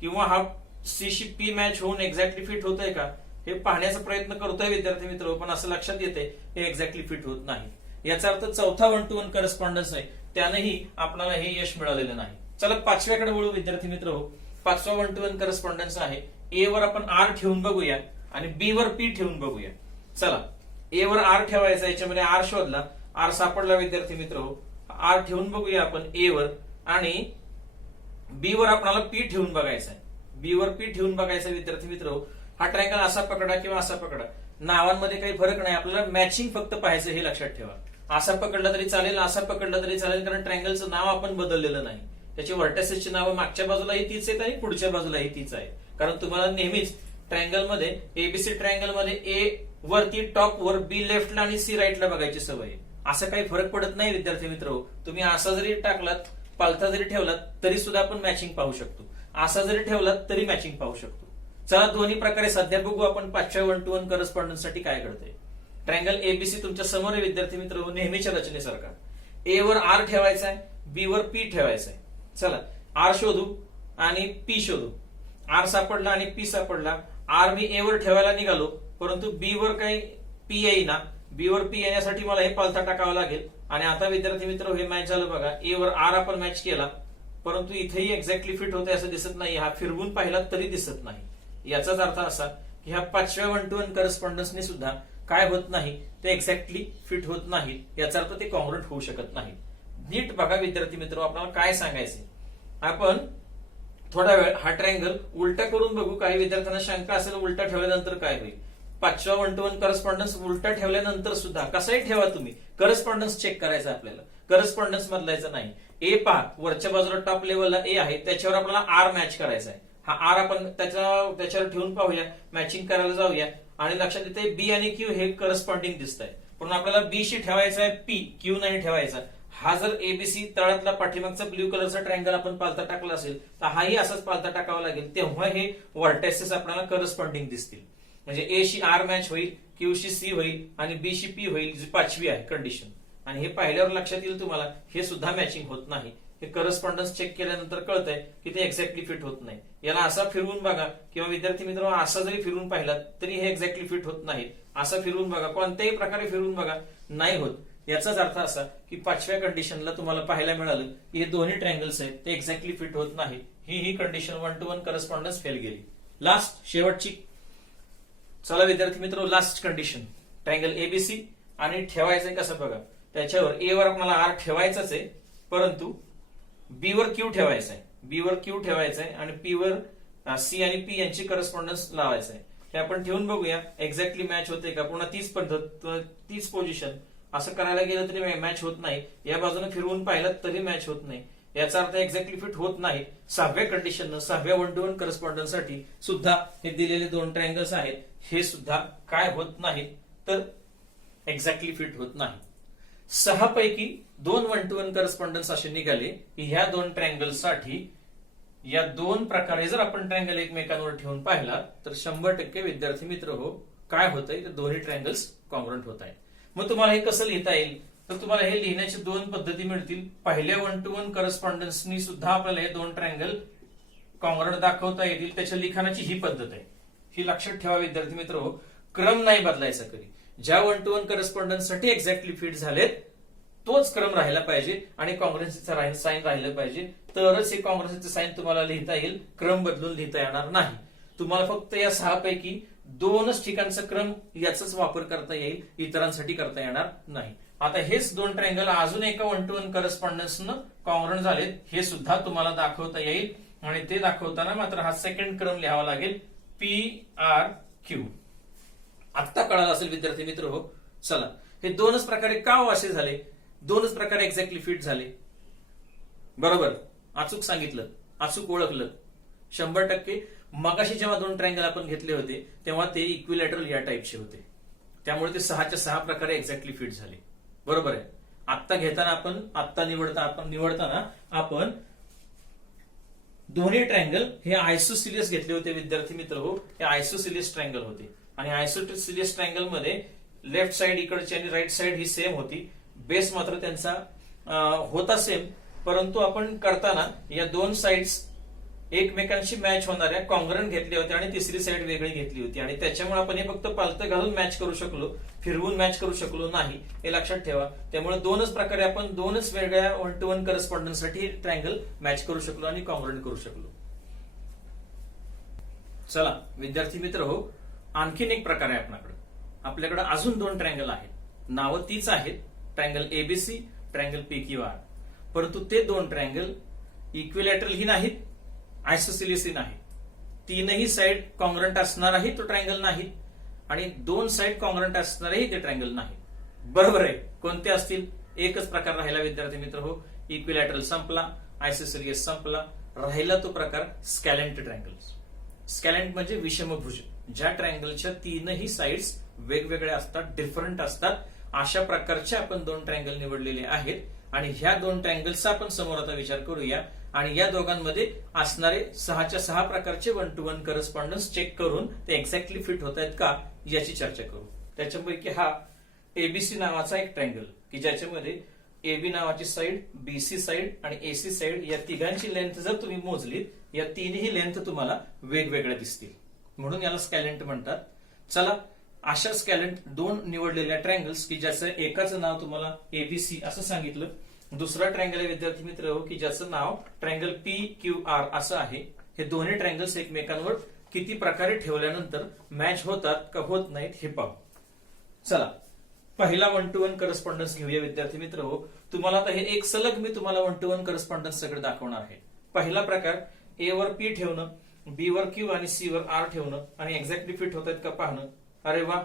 किंवा हा सी शी पी मॅच होऊन एक्झॅक्टली फिट होतोय का हे पाहण्याचा प्रयत्न करतोय विद्यार्थी मित्र. पण असं लक्षात येते हे एक्झॅक्टली फिट होत नाही. याचा अर्थ चौथा 1-to-1 करस्पॉन्डन्स आहे, त्यानेही आपल्याला हे यश मिळालेलं नाही. चला, पाचव्याकडे वळू विद्यार्थी मित्र हो. पाचवा 1-to-1 करस्पॉन्डन्स आहे. ए वर आपण आर ठेवून बघूया आणि बी वर पी ठेवून बघूया. चला, ए वर आर ठेवायचा, याच्यामध्ये आर शोधला, आर सापडला विद्यार्थी मित्र हो. आर ठेवून बघूया आपण ए वर आणि बी वर आपल्याला पी ठेवून बघायचा आहे. बी वर पी ठेवून बघायचा विद्यार्थी मित्र हो. हा ट्रायंगल असा पकडा किंवा असा पकडा, नावांमध्ये काही फरक नाही, आपल्याला मॅचिंग फक्त पाहायचं हे लक्षात ठेवा. असा पकडला तरी चालेल, असा पकडला तरी चालेल, कारण ट्रायंगलचं नाव आपण बदललेलं नाही. त्याची व्हर्टेसेसची नावं मागच्या बाजूलाही तीच आहेत आणि पुढच्या बाजूलाही तीच आहे. कारण तुम्हाला नेहमीच ट्रायंगल मध्ये एबीसी ट्रायंगल मध्ये ए वरती टॉप वर, बी लेफ्टला आणि सी राईटला बघायची सवय आहे. असं काही फरक पडत नाही विद्यार्थी मित्र. तुम्ही असा जरी टाकलात, पालथा जरी ठेवलात तरी सुद्धा आपण मॅचिंग पाहू शकतो. असा जरी ठेवलात तरी मॅचिंग पाहू शकतो. चला, दोन्ही प्रकारे सध्या बघू आपण पाचव्या 1-to-1 करस्पॉन्डन्स साठी काय घडतंय. ट्रायंगल एबीसी तुमच्या समोर आहे विद्यार्थी मित्र, नेहमीच्या रचनेसारखा. ए वर आर ठेवायचा आहे, बी वर पी ठेवायचा आहे. चला, आर शोधू आणि पी शोधू. आर सापडला आणि पी सापडला. आर मी ए वर ठेवायला निघालो, परंतु बी वर काही पी येईना. बी वर पी येण्यासाठी मला हे पालथा टाकावा लागेल आणि आता विद्यार्थी मित्र हे मॅच झालं बघा. ए वर आर आपण मॅच केला, परंतु इथेही एक्झॅक्टली फिट होते असं दिसत नाही. हा फिरवून पाहिला तरी दिसत नाही. याचाच अर्थ असा की ह्या पाचव्या 1-to-1 करस्पॉन्डन्सने सुद्धा काय होत नाही, ते एक्झॅक्टली फिट होत नाही. याचा अर्थ ते कॉन्ग्रुएंट होऊ शकत नाही. नीट बघा विद्यार्थी मित्र, आपल्याला काय सांगायचे. आपण थोडा वेळ हा ट्रायंगल उलटा करून बघू. काही विद्यार्थ्यांना शंका असेल उलटा ठेवल्यानंतर काय होईल. पाचवा वन टू वन करस्पॉन्डन्स उलटा ठेवल्यानंतर सुद्धा कसाही ठेवा तुम्ही, करस्पॉन्डन्स चेक करायचा आपल्याला, करस्पॉन्डन्स बदलायचं नाही. ए पहा, वरच्या बाजूला टॉप लेवलला ए आहे, त्याच्यावर आपल्याला आर मॅच करायचा आहे. हा आर आपण त्याच्यावर ठेवून पाहूया, मॅचिंग करायला जाऊया आणि लक्षात येते बी आणि क्यू हे करस्पॉन्डिंग दिसत आहे, पण आपल्याला बी शी ठेवायचा आहे पी, क्यू नाही ठेवायचा. हा जर एबीसी तळातला पाठीमागचा ब्ल्यू कलरचा ट्रायंगल आपण पालथा टाकला असेल तर हाही असाच पालथा टाकावा लागेल, तेव्हा हे व्हर्टेसेस आपल्याला करस्पॉन्डिंग दिसतील. म्हणजे ए शी आर मॅच होईल, क्यू शी सी होईल आणि बी शी पी होईल, जी पाचवी आहे कंडिशन. आणि हे पाहिल्यावर लक्षात येईल तुम्हाला हे सुद्धा मॅचिंग होत नाही. हे करस्पॉन्डन्स चेक केल्यानंतर कळतंय की ते एक्झॅक्टली फिट होत नाही. याला असा फिरवून बघा किंवा विद्यार्थी मित्र असा जरी फिरवून पाहिला तरी हे एक्झॅक्टली फिट होत नाही. असा फिरवून बघा, कोणत्याही प्रकारे फिरवून बघा, नाही होत. याचाच अर्थ असा की पाचव्या कंडिशनला तुम्हाला पाहायला मिळालं की हे दोन्ही ट्रायंगल्स आहेत ते एक्झॅक्टली फिट होत नाही. ही condition one to one correspondence fail गेली. लास्ट शेवटची, चला विद्यार्थी मित्र, लास्ट कंडिशन ट्रायंगल एबीसी आणि ठेवायचंय कसं बघा. त्याच्यावर ए वर आपल्याला आर ठेवायचाच आहे, परंतु बी वर क्यू ठेवायचा आहे, बी वर क्यू ठेवायचा आहे आणि पी वर सी आणि पी यांची करस्पॉन्डन्स लावायचं आहे. हे आपण ठेवून बघूया एक्झॅक्टली मॅच होते का. पुन्हा तीच पद्धत, तीच पोझिशन, असं करायला गेलं तरी मॅच होत नाही. या बाजूने फिरवून पाहिलं तरी मॅच होत नाही. याचा अर्थ एक्झॅक्टली फिट होत नाही. सहाव्या कंडिशन, सहाव्या वन टू वन करस्पॉन्डन्स साठी सुद्धा हे दिलेले दोन ट्रायंगल्स आहेत, हे सुद्धा काय होत नाही तर एक्झॅक्टली फिट होत नाही. सहा पैकी दोन वन टू वन करस्पॉन्डन्स असे निघाले की ह्या दोन ट्रायंगल साठी या दोन प्रकारे जर आपण ट्रायंगल एकमेकांवर ठेवून पाहिला तर 100% विद्यार्थी मित्र हो काय होतंय तर दोन्ही ट्रायंगल्स कॉन्ग्रुएंट होत आहेत. मग तुम्हाला हे कसं लिहिता येईल तर तुम्हाला हे लिहिण्याची दोन पद्धती मिळतील. पहिल्या वन टू वन करस्पॉन्डन्सनी सुद्धा आपल्याला हे दोन ट्रायंगल कॉन्ग्रुएंट दाखवता येतील. त्याच्या लिखाणाची ही पद्धत आहे, ही लक्षात ठेवा विद्यार्थी मित्र हो. क्रम नाही बदलायचा कधी. ज्या वन टू वन करस्पॉन्डन्स साठी एक्झॅक्टली फिट झालेत तोच क्रम राहिला पाहिजे आणि कॉन्ग्रुएन्सीचा साईन राहिलं पाहिजे, तरच हे कॉन्ग्रुएन्सीचं साईन तुम्हाला लिहिता येईल. क्रम बदलून लिहिता येणार नाही. तुम्हाला फक्त या सहा पैकी दोनच ठिकाणचा क्रम याचाच वापर करता येईल, इतरांसाठी करता येणार नाही. आता हेच दोन ट्रायंगल अजून एका वन टू वन करस्पॉन्डन्सनं कॉन्ग्रुएंट झालेत, हे सुद्धा तुम्हाला दाखवता येईल. आणि ते दाखवताना मात्र हा सेकंड क्रम लिहावा लागेल, पी आर क्यू. आता कळालं असेल विद्यार्थी मित्र हो. चला, हे दोनच प्रकारे का असे झाले, दोनच प्रकारे एक्झॅक्टली फिट झाले. बरोबर, अचूक सांगितलं, अचूक ओळखलं. 100% मगाशी जेव्हा दोन ट्रायंगल आपण घेतले होते तेव्हा ते इक्विलॅटरल या टाईपचे होते, त्यामुळे ते 6च्या 6 प्रकारे एक्झॅक्टली फिट झाले. बरोबर आहे. आत्ता घेताना आपण निवडताना आपण दोन्ही ट्रायंगल हे आयसोसिलियस घेतले होते विद्यार्थी मित्र हो. हे आयसोसिलियस ट्रायंगल होते आणि आयसोसिलियस ट्रायंगल मध्ये लेफ्ट साइड इकडची आणि राईट साइड ही सेम होती. बेस मात्र त्यांचा होता सेम, परंतु आपण करताना या दोन साइड्स एकमेकांशी मॅच होणाऱ्या कॉन्ग्रुएंट घेतल्या होत्या आणि तिसरी साइड वेगळी घेतली होती आणि त्याच्यामुळे आपण हे फक्त पालथं घालून मॅच करू शकलो, फिरवून मॅच करू शकलो नाही, हे लक्षात ठेवा. त्यामुळे दोनच प्रकारे आपण दोनच वेगळ्या वन टू वन करस्पॉन्डन्स साठी ट्रायंगल मॅच करू शकलो आणि कॉन्ग्रुएंट करू शकलो. चला विद्यार्थी मित्र हो, आणखीन एक प्रकार आहे आपल्याकडे अजून दोन ट्रायंगल आहेत. नावं तीच आहेत, ट्रायंगल एबीसी, ट्रायंगल पीक्यूआर. परंतु ते दोन ट्रायंगल इक्विलॅटरल ही नाहीत, आयसोसिलियस ही नाहीत. तीनही साइड कॉन्ग्रुएंट असणारही तो ट्रायंगल नाही आणि दोन साइड कॉन्ग्रुएंट असणारही ते ट्रायंगल नाही. बरोबर आहे. कोणते असतील? एकच प्रकार राहिला विद्यार्थी मित्र हो, इक्विलॅटरल संपला, आयसोसिलियस संपला, राहिला तो प्रकार स्कॅलेंट ट्रायंगल. स्कॅलेंट म्हणजे विषमभुज, ज्या ट्रायंगलच्या तीनही साइड्स वेगवेगळ्या असतात, डिफरंट असतात, अशा प्रकारचे आपण दोन ट्रायंगल निवडलेले आहेत. आणि ह्या दोन ट्रायंगल्सचा आपण समोर आता विचार करूया आणि या दोघांमध्ये असणारे 6च्या 6 प्रकारचे one to one correspondence check करून ते एक्झॅक्टली फिट होत आहेत का याची चर्चा करू. त्याच्यापैकी हा एबीसी नावाचा एक ट्रायंगल की ज्याच्यामध्ये एबी नावाची साइड, बीसी साइड आणि एसी साइड या तिघांची लेंथ जर तुम्ही मोजली, या तीनही लेंथ तुम्हाला वेगवेगळ्या दिसतील, म्हणून याला स्कॅलेंट म्हणतात. चला, अशा स्कॅलेंट दोन निवडलेल्या ट्रायंगल्स की ज्याचं एकाचं नाव तुम्हाला एबीसी असं सांगितलं, दुसरा ट्रायंगल आहे विद्यार्थी मित्र हो की ज्याचं नाव ट्रायंगल पी क्यू आर असं आहे. हे दोन्ही ट्रायंगल्स एकमेकांवर किती प्रकारे ठेवल्यानंतर मॅच होतात का होत नाहीत हे पाहू. चला, पहिला वन टू वन करस्पॉन्डन्स घेऊया विद्यार्थी मित्र हो. तुम्हाला आता हे एक सलग मी तुम्हाला वन टू वन करस्पॉन्डन्स सगळं दाखवणार आहे. पहिला प्रकार, ए वर पी ठेवणं, बी वर क्यू आणि सी वर आर ठेवणं आणि एक्झॅक्टली फिट होत आहेत का पाहणं. अरे वा,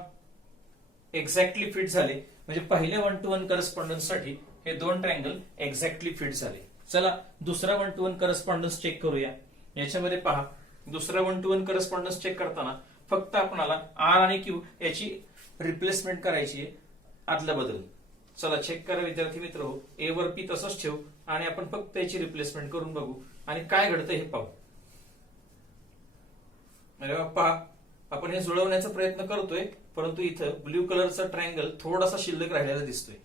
एक्झॅक्टली फिट झाले. म्हणजे पहिले 1 to 1 करस्पॉन्डन्स साठी हे दोन ट्रायंगल एक्झॅक्टली फिट झाले. चला दुसरा 1 to 1 करस्पॉन्डन्स चेक करूया. याच्यामध्ये पहा, दुसरा 1 to 1 करस्पॉन्डन्स चेक करताना फक्त आपल्याला आर आणि क्यू याची रिप्लेसमेंट करायची आहे, आदला बदल. चला चेक करा विद्यार्थी मित्र हो. ए वर पी तसंच ठेवू आणि आपण फक्त याची रिप्लेसमेंट करून बघू आणि काय घडतं हे पाहू. अरे पहा, आपण हे जुळवण्याचा प्रयत्न करतोय, परंतु इथं ब्ल्यू कलरचा ट्रायंगल थोडासा शिल्लक राहिलेला दिसतोय.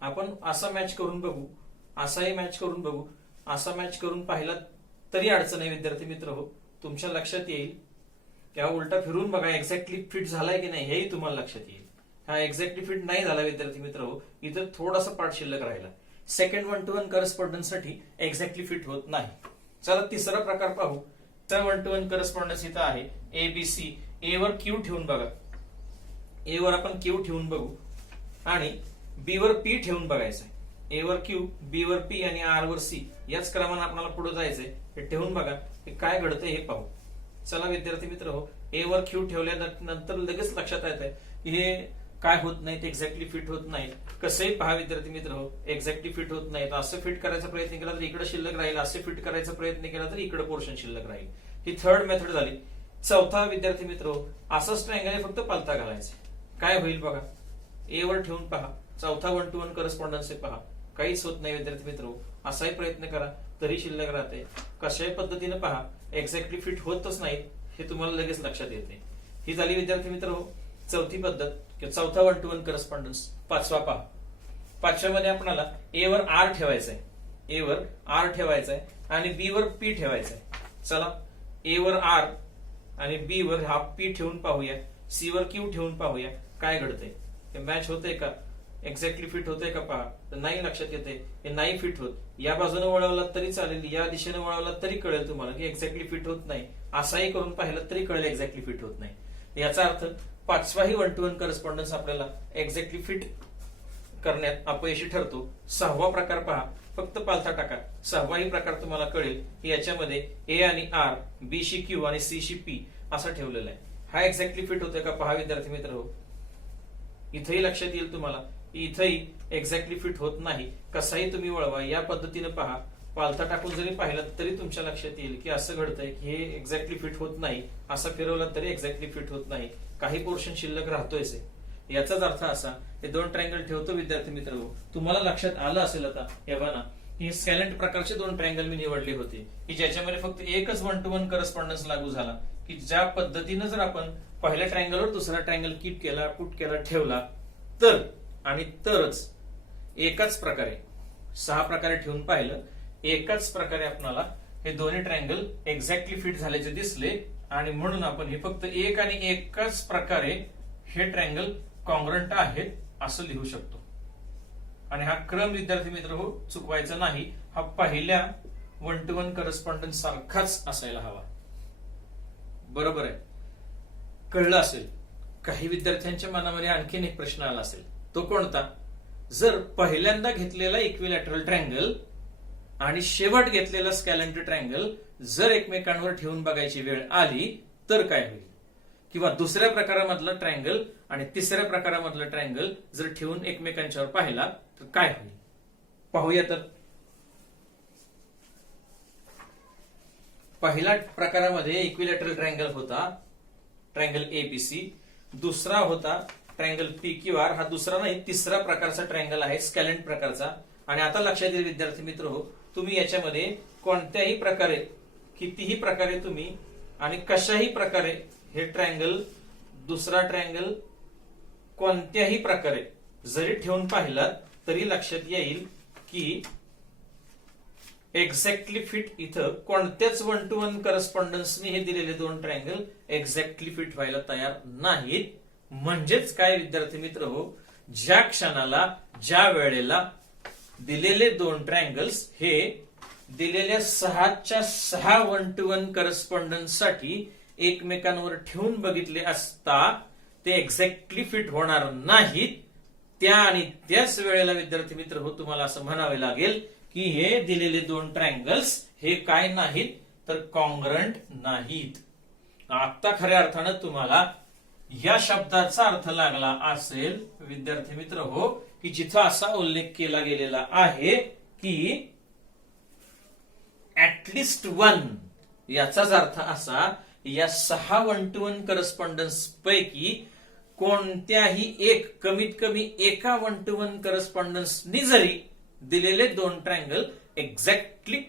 आपण असा मॅच करून बघू, असाही मॅच करून बघू, असा मॅच करून पाहिला तरी अडचण आहे विद्यार्थी मित्र हो. तुमच्या लक्षात येईल किंवा उलटा फिरून बघा एक्झॅक्टली फिट झालाय की नाही हेही तुम्हाला लक्षात येईल. हा एक्झॅक्टली फिट नाही झाला विद्यार्थी मित्र हो, इथं थोडासा पार्ट शिल्लक राहिला. सेकंड 1 to 1 करस्पॉन्डन्स साठी एक्झॅक्टली फिट होत नाही. चला तिसरा प्रकार पाहू. तर 1 to 1 करस्पॉन्डन्स इथं आहे एबीसी. ए वर क्यू ठेवून बघा, ए वर आपण क्यू ठेवून बघू आणि बी वर पी ठेवून बघायचंय. ए वर क्यू, बी वर पी आणि आर वर सी याच क्रमाने आपल्याला पुढे जायचंय. हे ठेवून बघा हे काय घडतंय हे पाहू. चला विद्यार्थी मित्र हो, ए वर क्यू ठेवल्यानंतर लगेच लक्षात येत आहे की हे काय होत नाही, एक्झॅक्टली फिट होत नाही. कसंही पहा विद्यार्थी मित्र हो, एक्झॅक्टली फिट होत नाही. असं फिट करायचा प्रयत्न केला तर इकडे शिल्लक राहील, असं फिट करायचा प्रयत्न केला तर इकडे पोर्शन शिल्लक राहील. ही थर्ड मेथड झाली. चौथा विद्यार्थी मित्र हो, असंच ट्रायंगल फक्त पालथा घालायचं. काय होईल बघा, ए वर ठेवून पहा. चौथा 1 to 1 करस्पॉन्डन्स पहा, काहीच होत नाही विद्यार्थी मित्र. असाही प्रयत्न करा तरी शिल्लक राहते. कशाही पद्धतीने पहा एक्झॅक्टली फिट होतच नाही हे तुम्हाला लगेच लक्षात येते. ही झाली विद्यार्थी मित्र हो चौथी पद्धत, चौथा 1 to 1 करस्पॉन्डन्स. पाचवा पहा, पाचव्यामध्ये आपल्याला ए वर आर ठेवायचंय, ए वर आर ठेवायचंय आणि बी वर पी ठेवायचंय. चला ए वर आर आणि बी वर हा पी ठेवून पाहूया, सी वर क्यू ठेवून पाहूया काय घडतंय. हे मॅच होतंय का, एक्झॅक्टली फिट होतंय का पहा. तर नाही लक्षात येते, हे नाही फिट होत. या बाजूने वळवला तरी चालेल, या दिशेने वळवला तरी कळेल तुम्हाला की एक्झॅक्टली फिट होत नाही. असाही करून पाहिलं तरी कळेल एक्झॅक्टली फिट होत नाही. याचा अर्थ पाचवाही 1 to 1 करस्पॉन्डन्स आपल्याला एक्झॅक्टली फिट करण्यात अपयशी ठरतो. सहावा प्रकार पहा, फक्त पालथा टाका. सहावाही प्रकार तुम्हाला कळेल की याच्यामध्ये ए आणि आर, बी शी क्यू आणि सी शी पी असं ठेवलेलं आहे. हा एक्झॅक्टली फिट होतोय का पहा विद्यार्थी मित्र हो. इथंही लक्षात येईल तुम्हाला की इथंही एक्झॅक्टली फिट होत नाही. कसाही तुम्ही वळवा, या पद्धतीने पहा, पालथा टाकून जरी पाहिलं तरी तुमच्या लक्षात येईल की असं घडतंय की हे एक्झॅक्टली फिट होत नाही. असं फिरवलं तरी एक्झॅक्टली फिट होत नाही, काही पोर्शन शिल्लक राहतोयच. याचाच अर्थ असा हे दोन ट्रायंगल ठेवतो विद्यार्थी मित्र हो. तुम्हाला लक्षात आलं असेल आता हे बघा, ही स्कॅलंट प्रकारचे दोन ट्रायंगल मी निवडले होते की ज्याच्यामध्ये फक्त एकच 1 to 1 करस्पॉन्डन्स लागू झाला. की ज्या पद्धतीने जर आपण पहिल्या ट्रायंगलवर दुसरा ट्रायंगल कीप केला, पुट केला, ठेवला तर आणि तरच एकाच प्रकारे 6 प्रकारे ठेवून पाहिलं, एकाच प्रकारे आपल्याला हे दोन्ही ट्रायंगल एक्झॅक्टली फिट झाल्याचे दिसले आणि म्हणून आपण हे फक्त एक आणि एकाच प्रकारे हे ट्रायंगल कॉन्ग्रंट आहेत असं लिहू शकतो. आणि हा क्रम विद्यार्थी मित्र हो चुकवायचा नाही. हा पहिल्या 1 to 1 करस्पॉन्डन्स सारखाच असायला हवा. बरोबर आहे, कळलं असेल. काही विद्यार्थ्यांच्या मनामध्ये आणखीन एक प्रश्न आला असेल, तो कोणता? जर पहिल्यांदा घेतलेला इक्विलॅटरल ट्रायंगल आणि शेवट घेतलेला स्कॅलंट ट्रायंगल जर एकमेकांवर ठेवून बघायची वेळ आली तर काय होईल? किंवा दुसऱ्या प्रकारामधला ट्रायंगल आणि तिसऱ्या प्रकारामधला ट्रायंगल जर ठेवून एकमेकांच्यावर पाहिला तर काय होईल? पाहूया तर. पहिल्या प्रकारामध्ये इक्विलॅटरल ट्रायंगल होता, ट्रायंगल एबीसी. दुसरा होता ट्रायंगल पी क्यू आर. हा दुसरा नाही, तिसरा प्रकारचा ट्रायंगल आहे स्कॅलंट प्रकारचा. आणि आता लक्षात येईल विद्यार्थी मित्र हो, तुम्ही याच्यामध्ये कोणत्याही प्रकारे, कितीही प्रकारे तुम्ही आणि कशाही प्रकारे हे ट्रायंगल, दुसरा ट्रायंगल कोणत्याही प्रकारे जरी ठेवून पाहिलात तरी लक्षात येईल की एक्झॅक्टली फिट इथं कोणत्याच 1 to 1 करस्पॉन्डन्सने हे दिलेले दोन ट्रायंगल एक्झॅक्टली फिट व्हायला तयार नाहीत. म्हणजेच काय विद्यार्थी मित्र हो, ज्या क्षणाला, ज्या वेळेला दिलेले दोन ट्रायंगल्स हे दिलेल्या 6च्या 6 1 to 1 करस्पॉन्डन्स साठी एकमेकांवर ठेवून बघितले असता ते एक्झॅक्टली फिट होणार नाहीत. त्या आणि त्याच वेळेला विद्यार्थी मित्र हो तुम्हाला असं म्हणावे लागेल की हे दिलेले दोन ट्रायंगल्स हे काय नाहीत तर कॉन्ग्रंट नाहीत. आता खऱ्या अर्थानं तुम्हाला या शब्दाचा अर्थ लागला असेल विद्यार्थी मित्र हो की जिथं असा उल्लेख केला गेलेला आहे की ऍटलिस्ट वन, याचाच अर्थ असा या 6 वन टू वन करस्पॉन्डन्स पैकी कोणत्याही एक, कमीत कमी एका वन टू वन करस्पॉन्डन्सनी जरी दिलेले 2 ट्रायंगल एक्झॅक्टली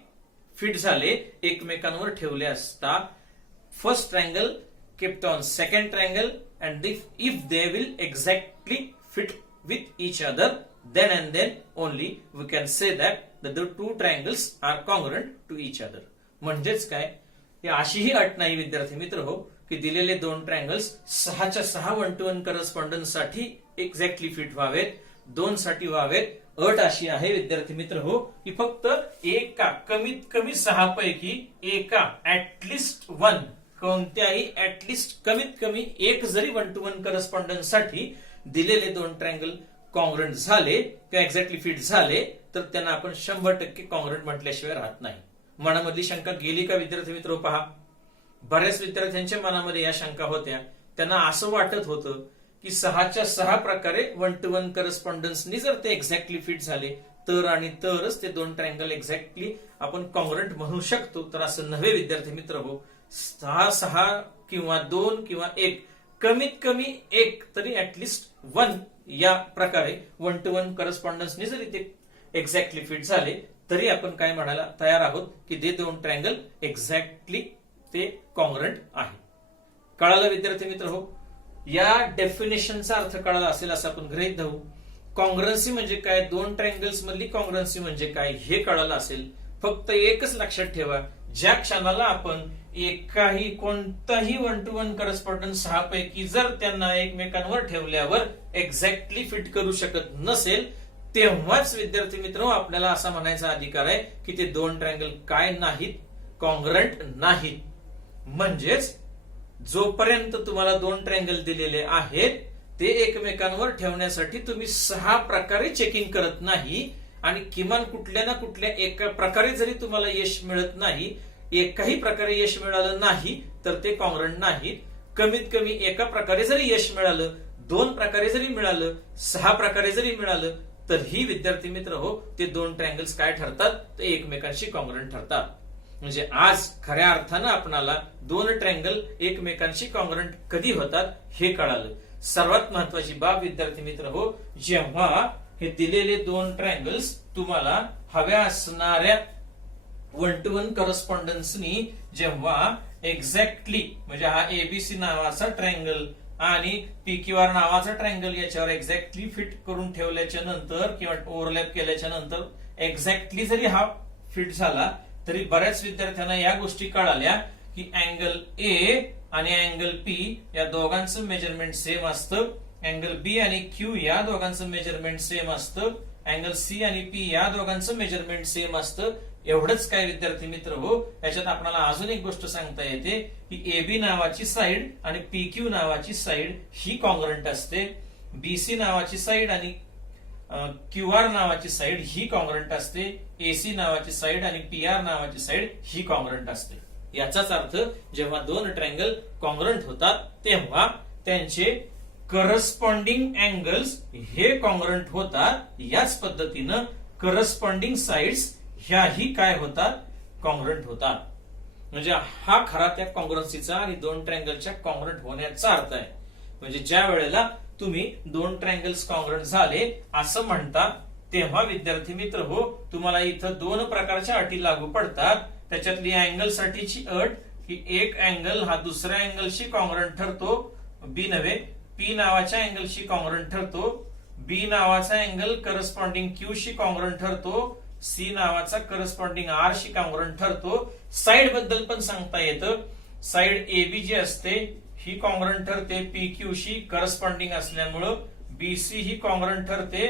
फिट झाले, एकमेकांवर ठेवले असता, first triangle kept on second triangle, and if they will exactly fit with each other, then and then only we can say that the two triangles are congruent to each other. म्हणजेच काय, अशी ही अट नाही विद्यार्थी मित्र हो की दिलेले 2 ट्रायंगल्स 6च्या 6 वन टू वन करस्पॉन्डन्स साठी एक्झॅक्टली फिट व्हावेत, 2 साठी व्हावेत. अट अशी आहे विद्यार्थी मित्र हो की फक्त एका, कमीत कमी 6 पैकी एका, ऍटलिस्ट वन, कोणत्याही ऍटलिस्ट कमीत कमी एक जरी वन टू वन करस्पॉन्डन्स साठी दिलेले 2 ट्रायंगल कॉंग्रंट झाले किंवा एक्झॅक्टली फिट झाले तर त्यांना आपण 100% कॉंग्रंट म्हटल्याशिवाय राहत नाही. मनामधली शंका गेली का विद्यार्थी मित्र? पहा, बऱ्याच विद्यार्थ्यांच्या मनामध्ये या शंका होत्या. त्यांना असं वाटत होतं की 6च्या 6 प्रकारे वन टू वन करस्पॉन्डन्सनी जर ते एक्झॅक्टली फिट झाले तर आणि तरच ते 2 ट्रायंगल एक्झॅक्टली आपण कॉंग्रंट म्हणू शकतो. तर असं नव्हे विद्यार्थी मित्र हो, 6 किंवा 2 किंवा 1, कमीत कमी एक तरी ऍटलिस्ट 1 या प्रकारे वन टू वन करस्पॉन्डन्सने जरी ते एक्झॅक्टली फिट झाले तरी आपण काय म्हणायला तयार आहोत की ते 2 ट्रायंगल एक्झॅक्टली ते कॉंग्रंट आहे. कळालं विद्यार्थी मित्र हो? या डेफिनेशनचा अर्थ कळाला असेल असं आपण गृहीत धरू. कॉंग्रन्सी म्हणजे काय, 2 ट्रायंगल्स मधली कॉंग्रन्सी म्हणजे काय हे कळालं असेल. फक्त एकच लक्षात ठेवा, ज्या क्षणाला आपण एकाही, कोणताही वन टू वन करस्पॉन्डन्स 6 पैकी जर त्यांना एकमेकांवर ठेवल्यावर एक्झॅक्टली फिट करू शकत नसेल तेव्हाच विद्यार्थी मित्र आपल्याला असा म्हणायचा अधिकार आहे की ते 2 ट्रायंगल काय नाहीत, कॉंग्रंट नाहीत. म्हणजेच जोपर्यंत तुम्हाला 2 ट्रायंगल दिलेले आहेत ते एकमेकांवर ठेवण्यासाठी तुम्ही 6 प्रकारे चेकिंग करत नाही आणि किमान कुठल्या ना कुठल्या एका प्रकारे जरी तुम्हाला यश मिळत नाही, एकाही प्रकारे यश मिळालं नाही तर ते कॉंग्रंट नाहीत. कमीत कमी एका प्रकारे जरी यश मिळालं, 2 प्रकारे जरी मिळालं, 6 प्रकारे जरी मिळालं तर ही विद्यार्थी मित्र हो ते 2 ट्रायंगल्स काय ठरतात, ते एकमेकांशी कॉंग्रंट ठरतात. म्हणजे आज खऱ्या अर्थानं आपणाला 2 ट्रायंगल एकमेकांशी कॉंग्रंट कधी होतात हे कळालं. सर्वात महत्वाची बाब विद्यार्थी मित्र हो, जेव्हा हे दिलेले 2 ट्रायंगल्स तुम्हाला हव्या असणाऱ्या वन टू वन करस्पॉन्डन्सनी जेव्हा एक्झॅक्टली, म्हणजे हा एबीसी नावाचा ट्रायंगल आणि पीक्यूआर नावाचा ट्रायंगल याच्यावर एक्झॅक्टली फिट करून ठेवल्याच्या नंतर किंवा ओव्हरलॅप केल्याच्या नंतर एक्झॅक्टली जरी हा फिट झाला तरी बऱ्याच विद्यार्थ्यांना या गोष्टी कळाल्या की अँगल ए आणि अँगल पी या दोघांचं मेजरमेंट सेम असतं, अँगल बी आणि क्यू या दोघांचं मेजरमेंट सेम असतं, अँगल सी आणि पी या दोघांचं मेजरमेंट सेम असतं. एवढंच काय विद्यार्थी मित्र हो, याच्यात आपल्याला अजून एक गोष्ट सांगता येते की एबी नावाची साइड आणि पीक्यू नावाची साइड ही कॉंग्रंट असते, बीसी नावाची साइड आणि क्यूआर नावाची साइड ही कॉंग्रंट असते, एसी नावाची साइड आणि पीआर नावाची साइड ही कॉंग्रंट असते. याचाच अर्थ जेव्हा 2 ट्रायंगल कॉंग्रंट होतात तेव्हा त्यांचे करस्पॉन्डिंग अँगल्स हे कॉंग्रंट होतात. याच पद्धतीनं करस्पॉन्डिंग साइड्स ह्याही काय होतात, कॉंग्रंट होतात. म्हणजे हा खरा त्या कॉंग्रन्सीचा आणि 2 ट्रायंगलच्या कॉंग्रंट होण्याचा अर्थ आहे. म्हणजे ज्या वेळेला तुम्ही 2 ट्रायंगल्स कॉंग्रंट झाले असं म्हणता तेव्हा विद्यार्थी मित्र हो तुम्हाला इथं 2 प्रकारच्या अटी लागू पडतात. त्याच्यातली अँगल साठीची अट की एक अँगल हा दुसऱ्या अँगलशी कॉंग्रंट ठरतो, बी नव्हे, पी नावाच्या अँगलशी कॉंग्रंट ठरतो, बी नावाचा अँगल करस्पॉन्डिंग क्यू शी कॉंग्रंट ठरतो, सी नावाचा करस्पॉन्डिंग आर शी कॉंग्रंट ठरतो. साइड बद्दल पण सांगता येतं, साइड एबी जी असते ही कॉंग्रंट ठरते पी क्यू शी करस्पॉन्डिंग असल्यामुळं, बीसी ही कॉंग्रंट ठरते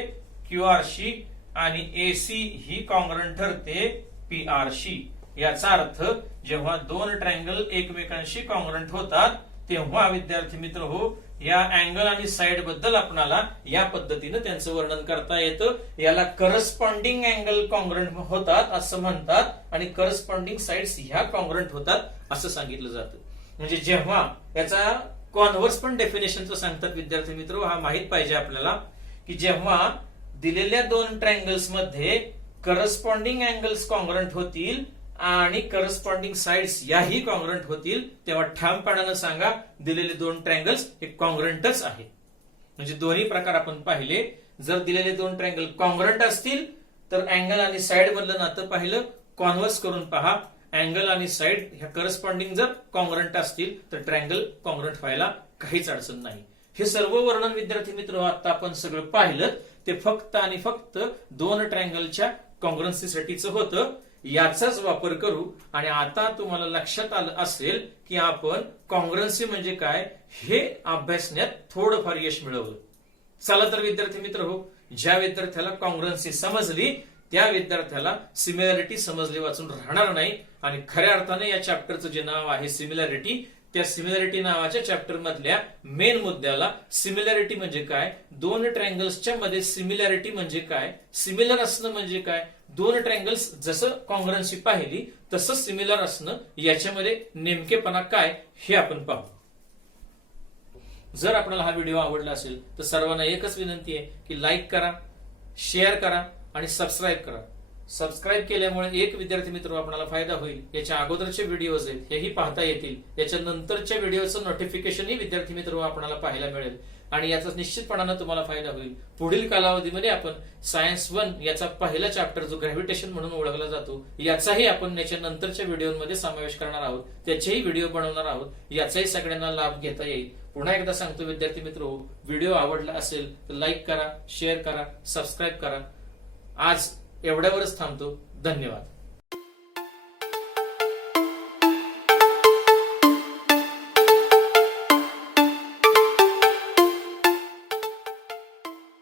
क्यूआर शी आणि एसी ही कॉंग्रंट ठरते पीआर शी. याचा अर्थ जेव्हा 2 ट्रायंगल एकमेकांशी कॉंग्रंट होतात तेव्हा विद्यार्थी मित्र हो या अँगल आणि साइड बद्दल आपणाला या पद्धतीनं त्यांचं वर्णन करता येतं. याला करस्पॉन्डिंग अँगल कॉंग्रंट होतात असं म्हणतात आणि करस्पॉन्डिंग साइड्स ह्या कॉंग्रंट होतात असं सांगितलं जातं. म्हणजे जेव्हा याचा कॉन्व्हर्स पण डेफिनेशनचं सांगतात विद्यार्थी मित्र, हा माहित पाहिजे आपल्याला की जेव्हा दिलेल्या दोन ट्रायंगल्स मध्ये करस्पॉन्डिंग अँगल्स कॉन्ग्रंट होतील आणि करस्पॉन्डिंग साइड्स याही कॉन्ग्रंट होतील, तेव्हा ठामपणानं सांगा दिलेले दोन ट्रायंगल्स हे कॉन्ग्रंटच आहेत. म्हणजे दोन्ही प्रकार आपण पाहिले. जर दिलेले दोन ट्रायंगल कॉन्ग्रंट असतील तर अँगल आणि साइड मधलं नातं पाहिलं, कॉन्व्हर्स करून पहा. अँगल आणि साइड ह्या करस्पॉन्डिंग जर कॉन्ग्रंट असतील तर ट्रायंगल कॉन्ग्रंट व्हायला काहीच अडचण नाही. हे सर्व वर्णन विद्यार्थी मित्र आता आपण सगळं पाहिलं ते फक्त आणि फक्त दोन ट्रायंगलच्या कॉन्ग्रन्सीसाठीच होतं. याचाच वापर करू आणि आता तुम्हाला लक्षात आलं असेल की आपण कॉन्ग्रन्सी म्हणजे काय हे अभ्यासण्यात थोडंफार यश मिळवलं. चला तर विद्यार्थी मित्र हो, ज्या विद्यार्थ्याला कॉन्ग्रन्सी समजली त्या विद्यार्थ्याला सिमिलॅरिटी समजली वाचून राहणार नाही. आणि खऱ्या अर्थाने या चॅप्टरचं जे नाव आहे सिमिलॅरिटी, त्या सिमिलॅरिटी नावाच्या चॅप्टर मधल्या मेन मुद्द्याला सिमिलॅरिटी म्हणजे काय, दोन ट्रायंगल्सच्या मध्ये सिमिलॅरिटी म्हणजे काय, सिमिलर असणं म्हणजे काय, दोन ट्रायंगल्स जसं कॉन्ग्रन्सी पाहिली तसं सिमिलर असणं याच्यामध्ये नेमकेपणा काय हे आपण पाहू. जर आपल्याला हा व्हिडिओ आवडला असेल तर सर्वांना एकच विनंती आहे की लाईक करा, शेअर करा आणि सबस्क्राईब करा. सबस्क्राईब केल्यामुळे एक विद्यार्थी मित्र आपल्याला फायदा होईल, याच्या अगोदरचे व्हिडिओज आहेत हेही पाहता येतील, याच्या नंतरच्या व्हिडिओचं नोटिफिकेशनही विद्यार्थी मित्र आपल्याला पाहायला मिळेल आणि याचा निश्चितपणानं तुम्हाला फायदा होईल. पुढील कालावधीमध्ये आपण सायन्स 1 याचा पहिला चॅप्टर जो ग्रॅव्हिटेशन म्हणून ओळखला जातो याचाही आपण याच्या नंतरच्या व्हिडिओमध्ये समावेश करणार आहोत, त्याचेही व्हिडिओ बनवणार आहोत. याचाही सगळ्यांना लाभ घेता येईल. पुन्हा एकदा सांगतो विद्यार्थी मित्र, व्हिडिओ आवडला असेल तर लाईक करा, शेअर करा, सबस्क्राईब करा. आज एवढ्यावरच थांबतो. धन्यवाद.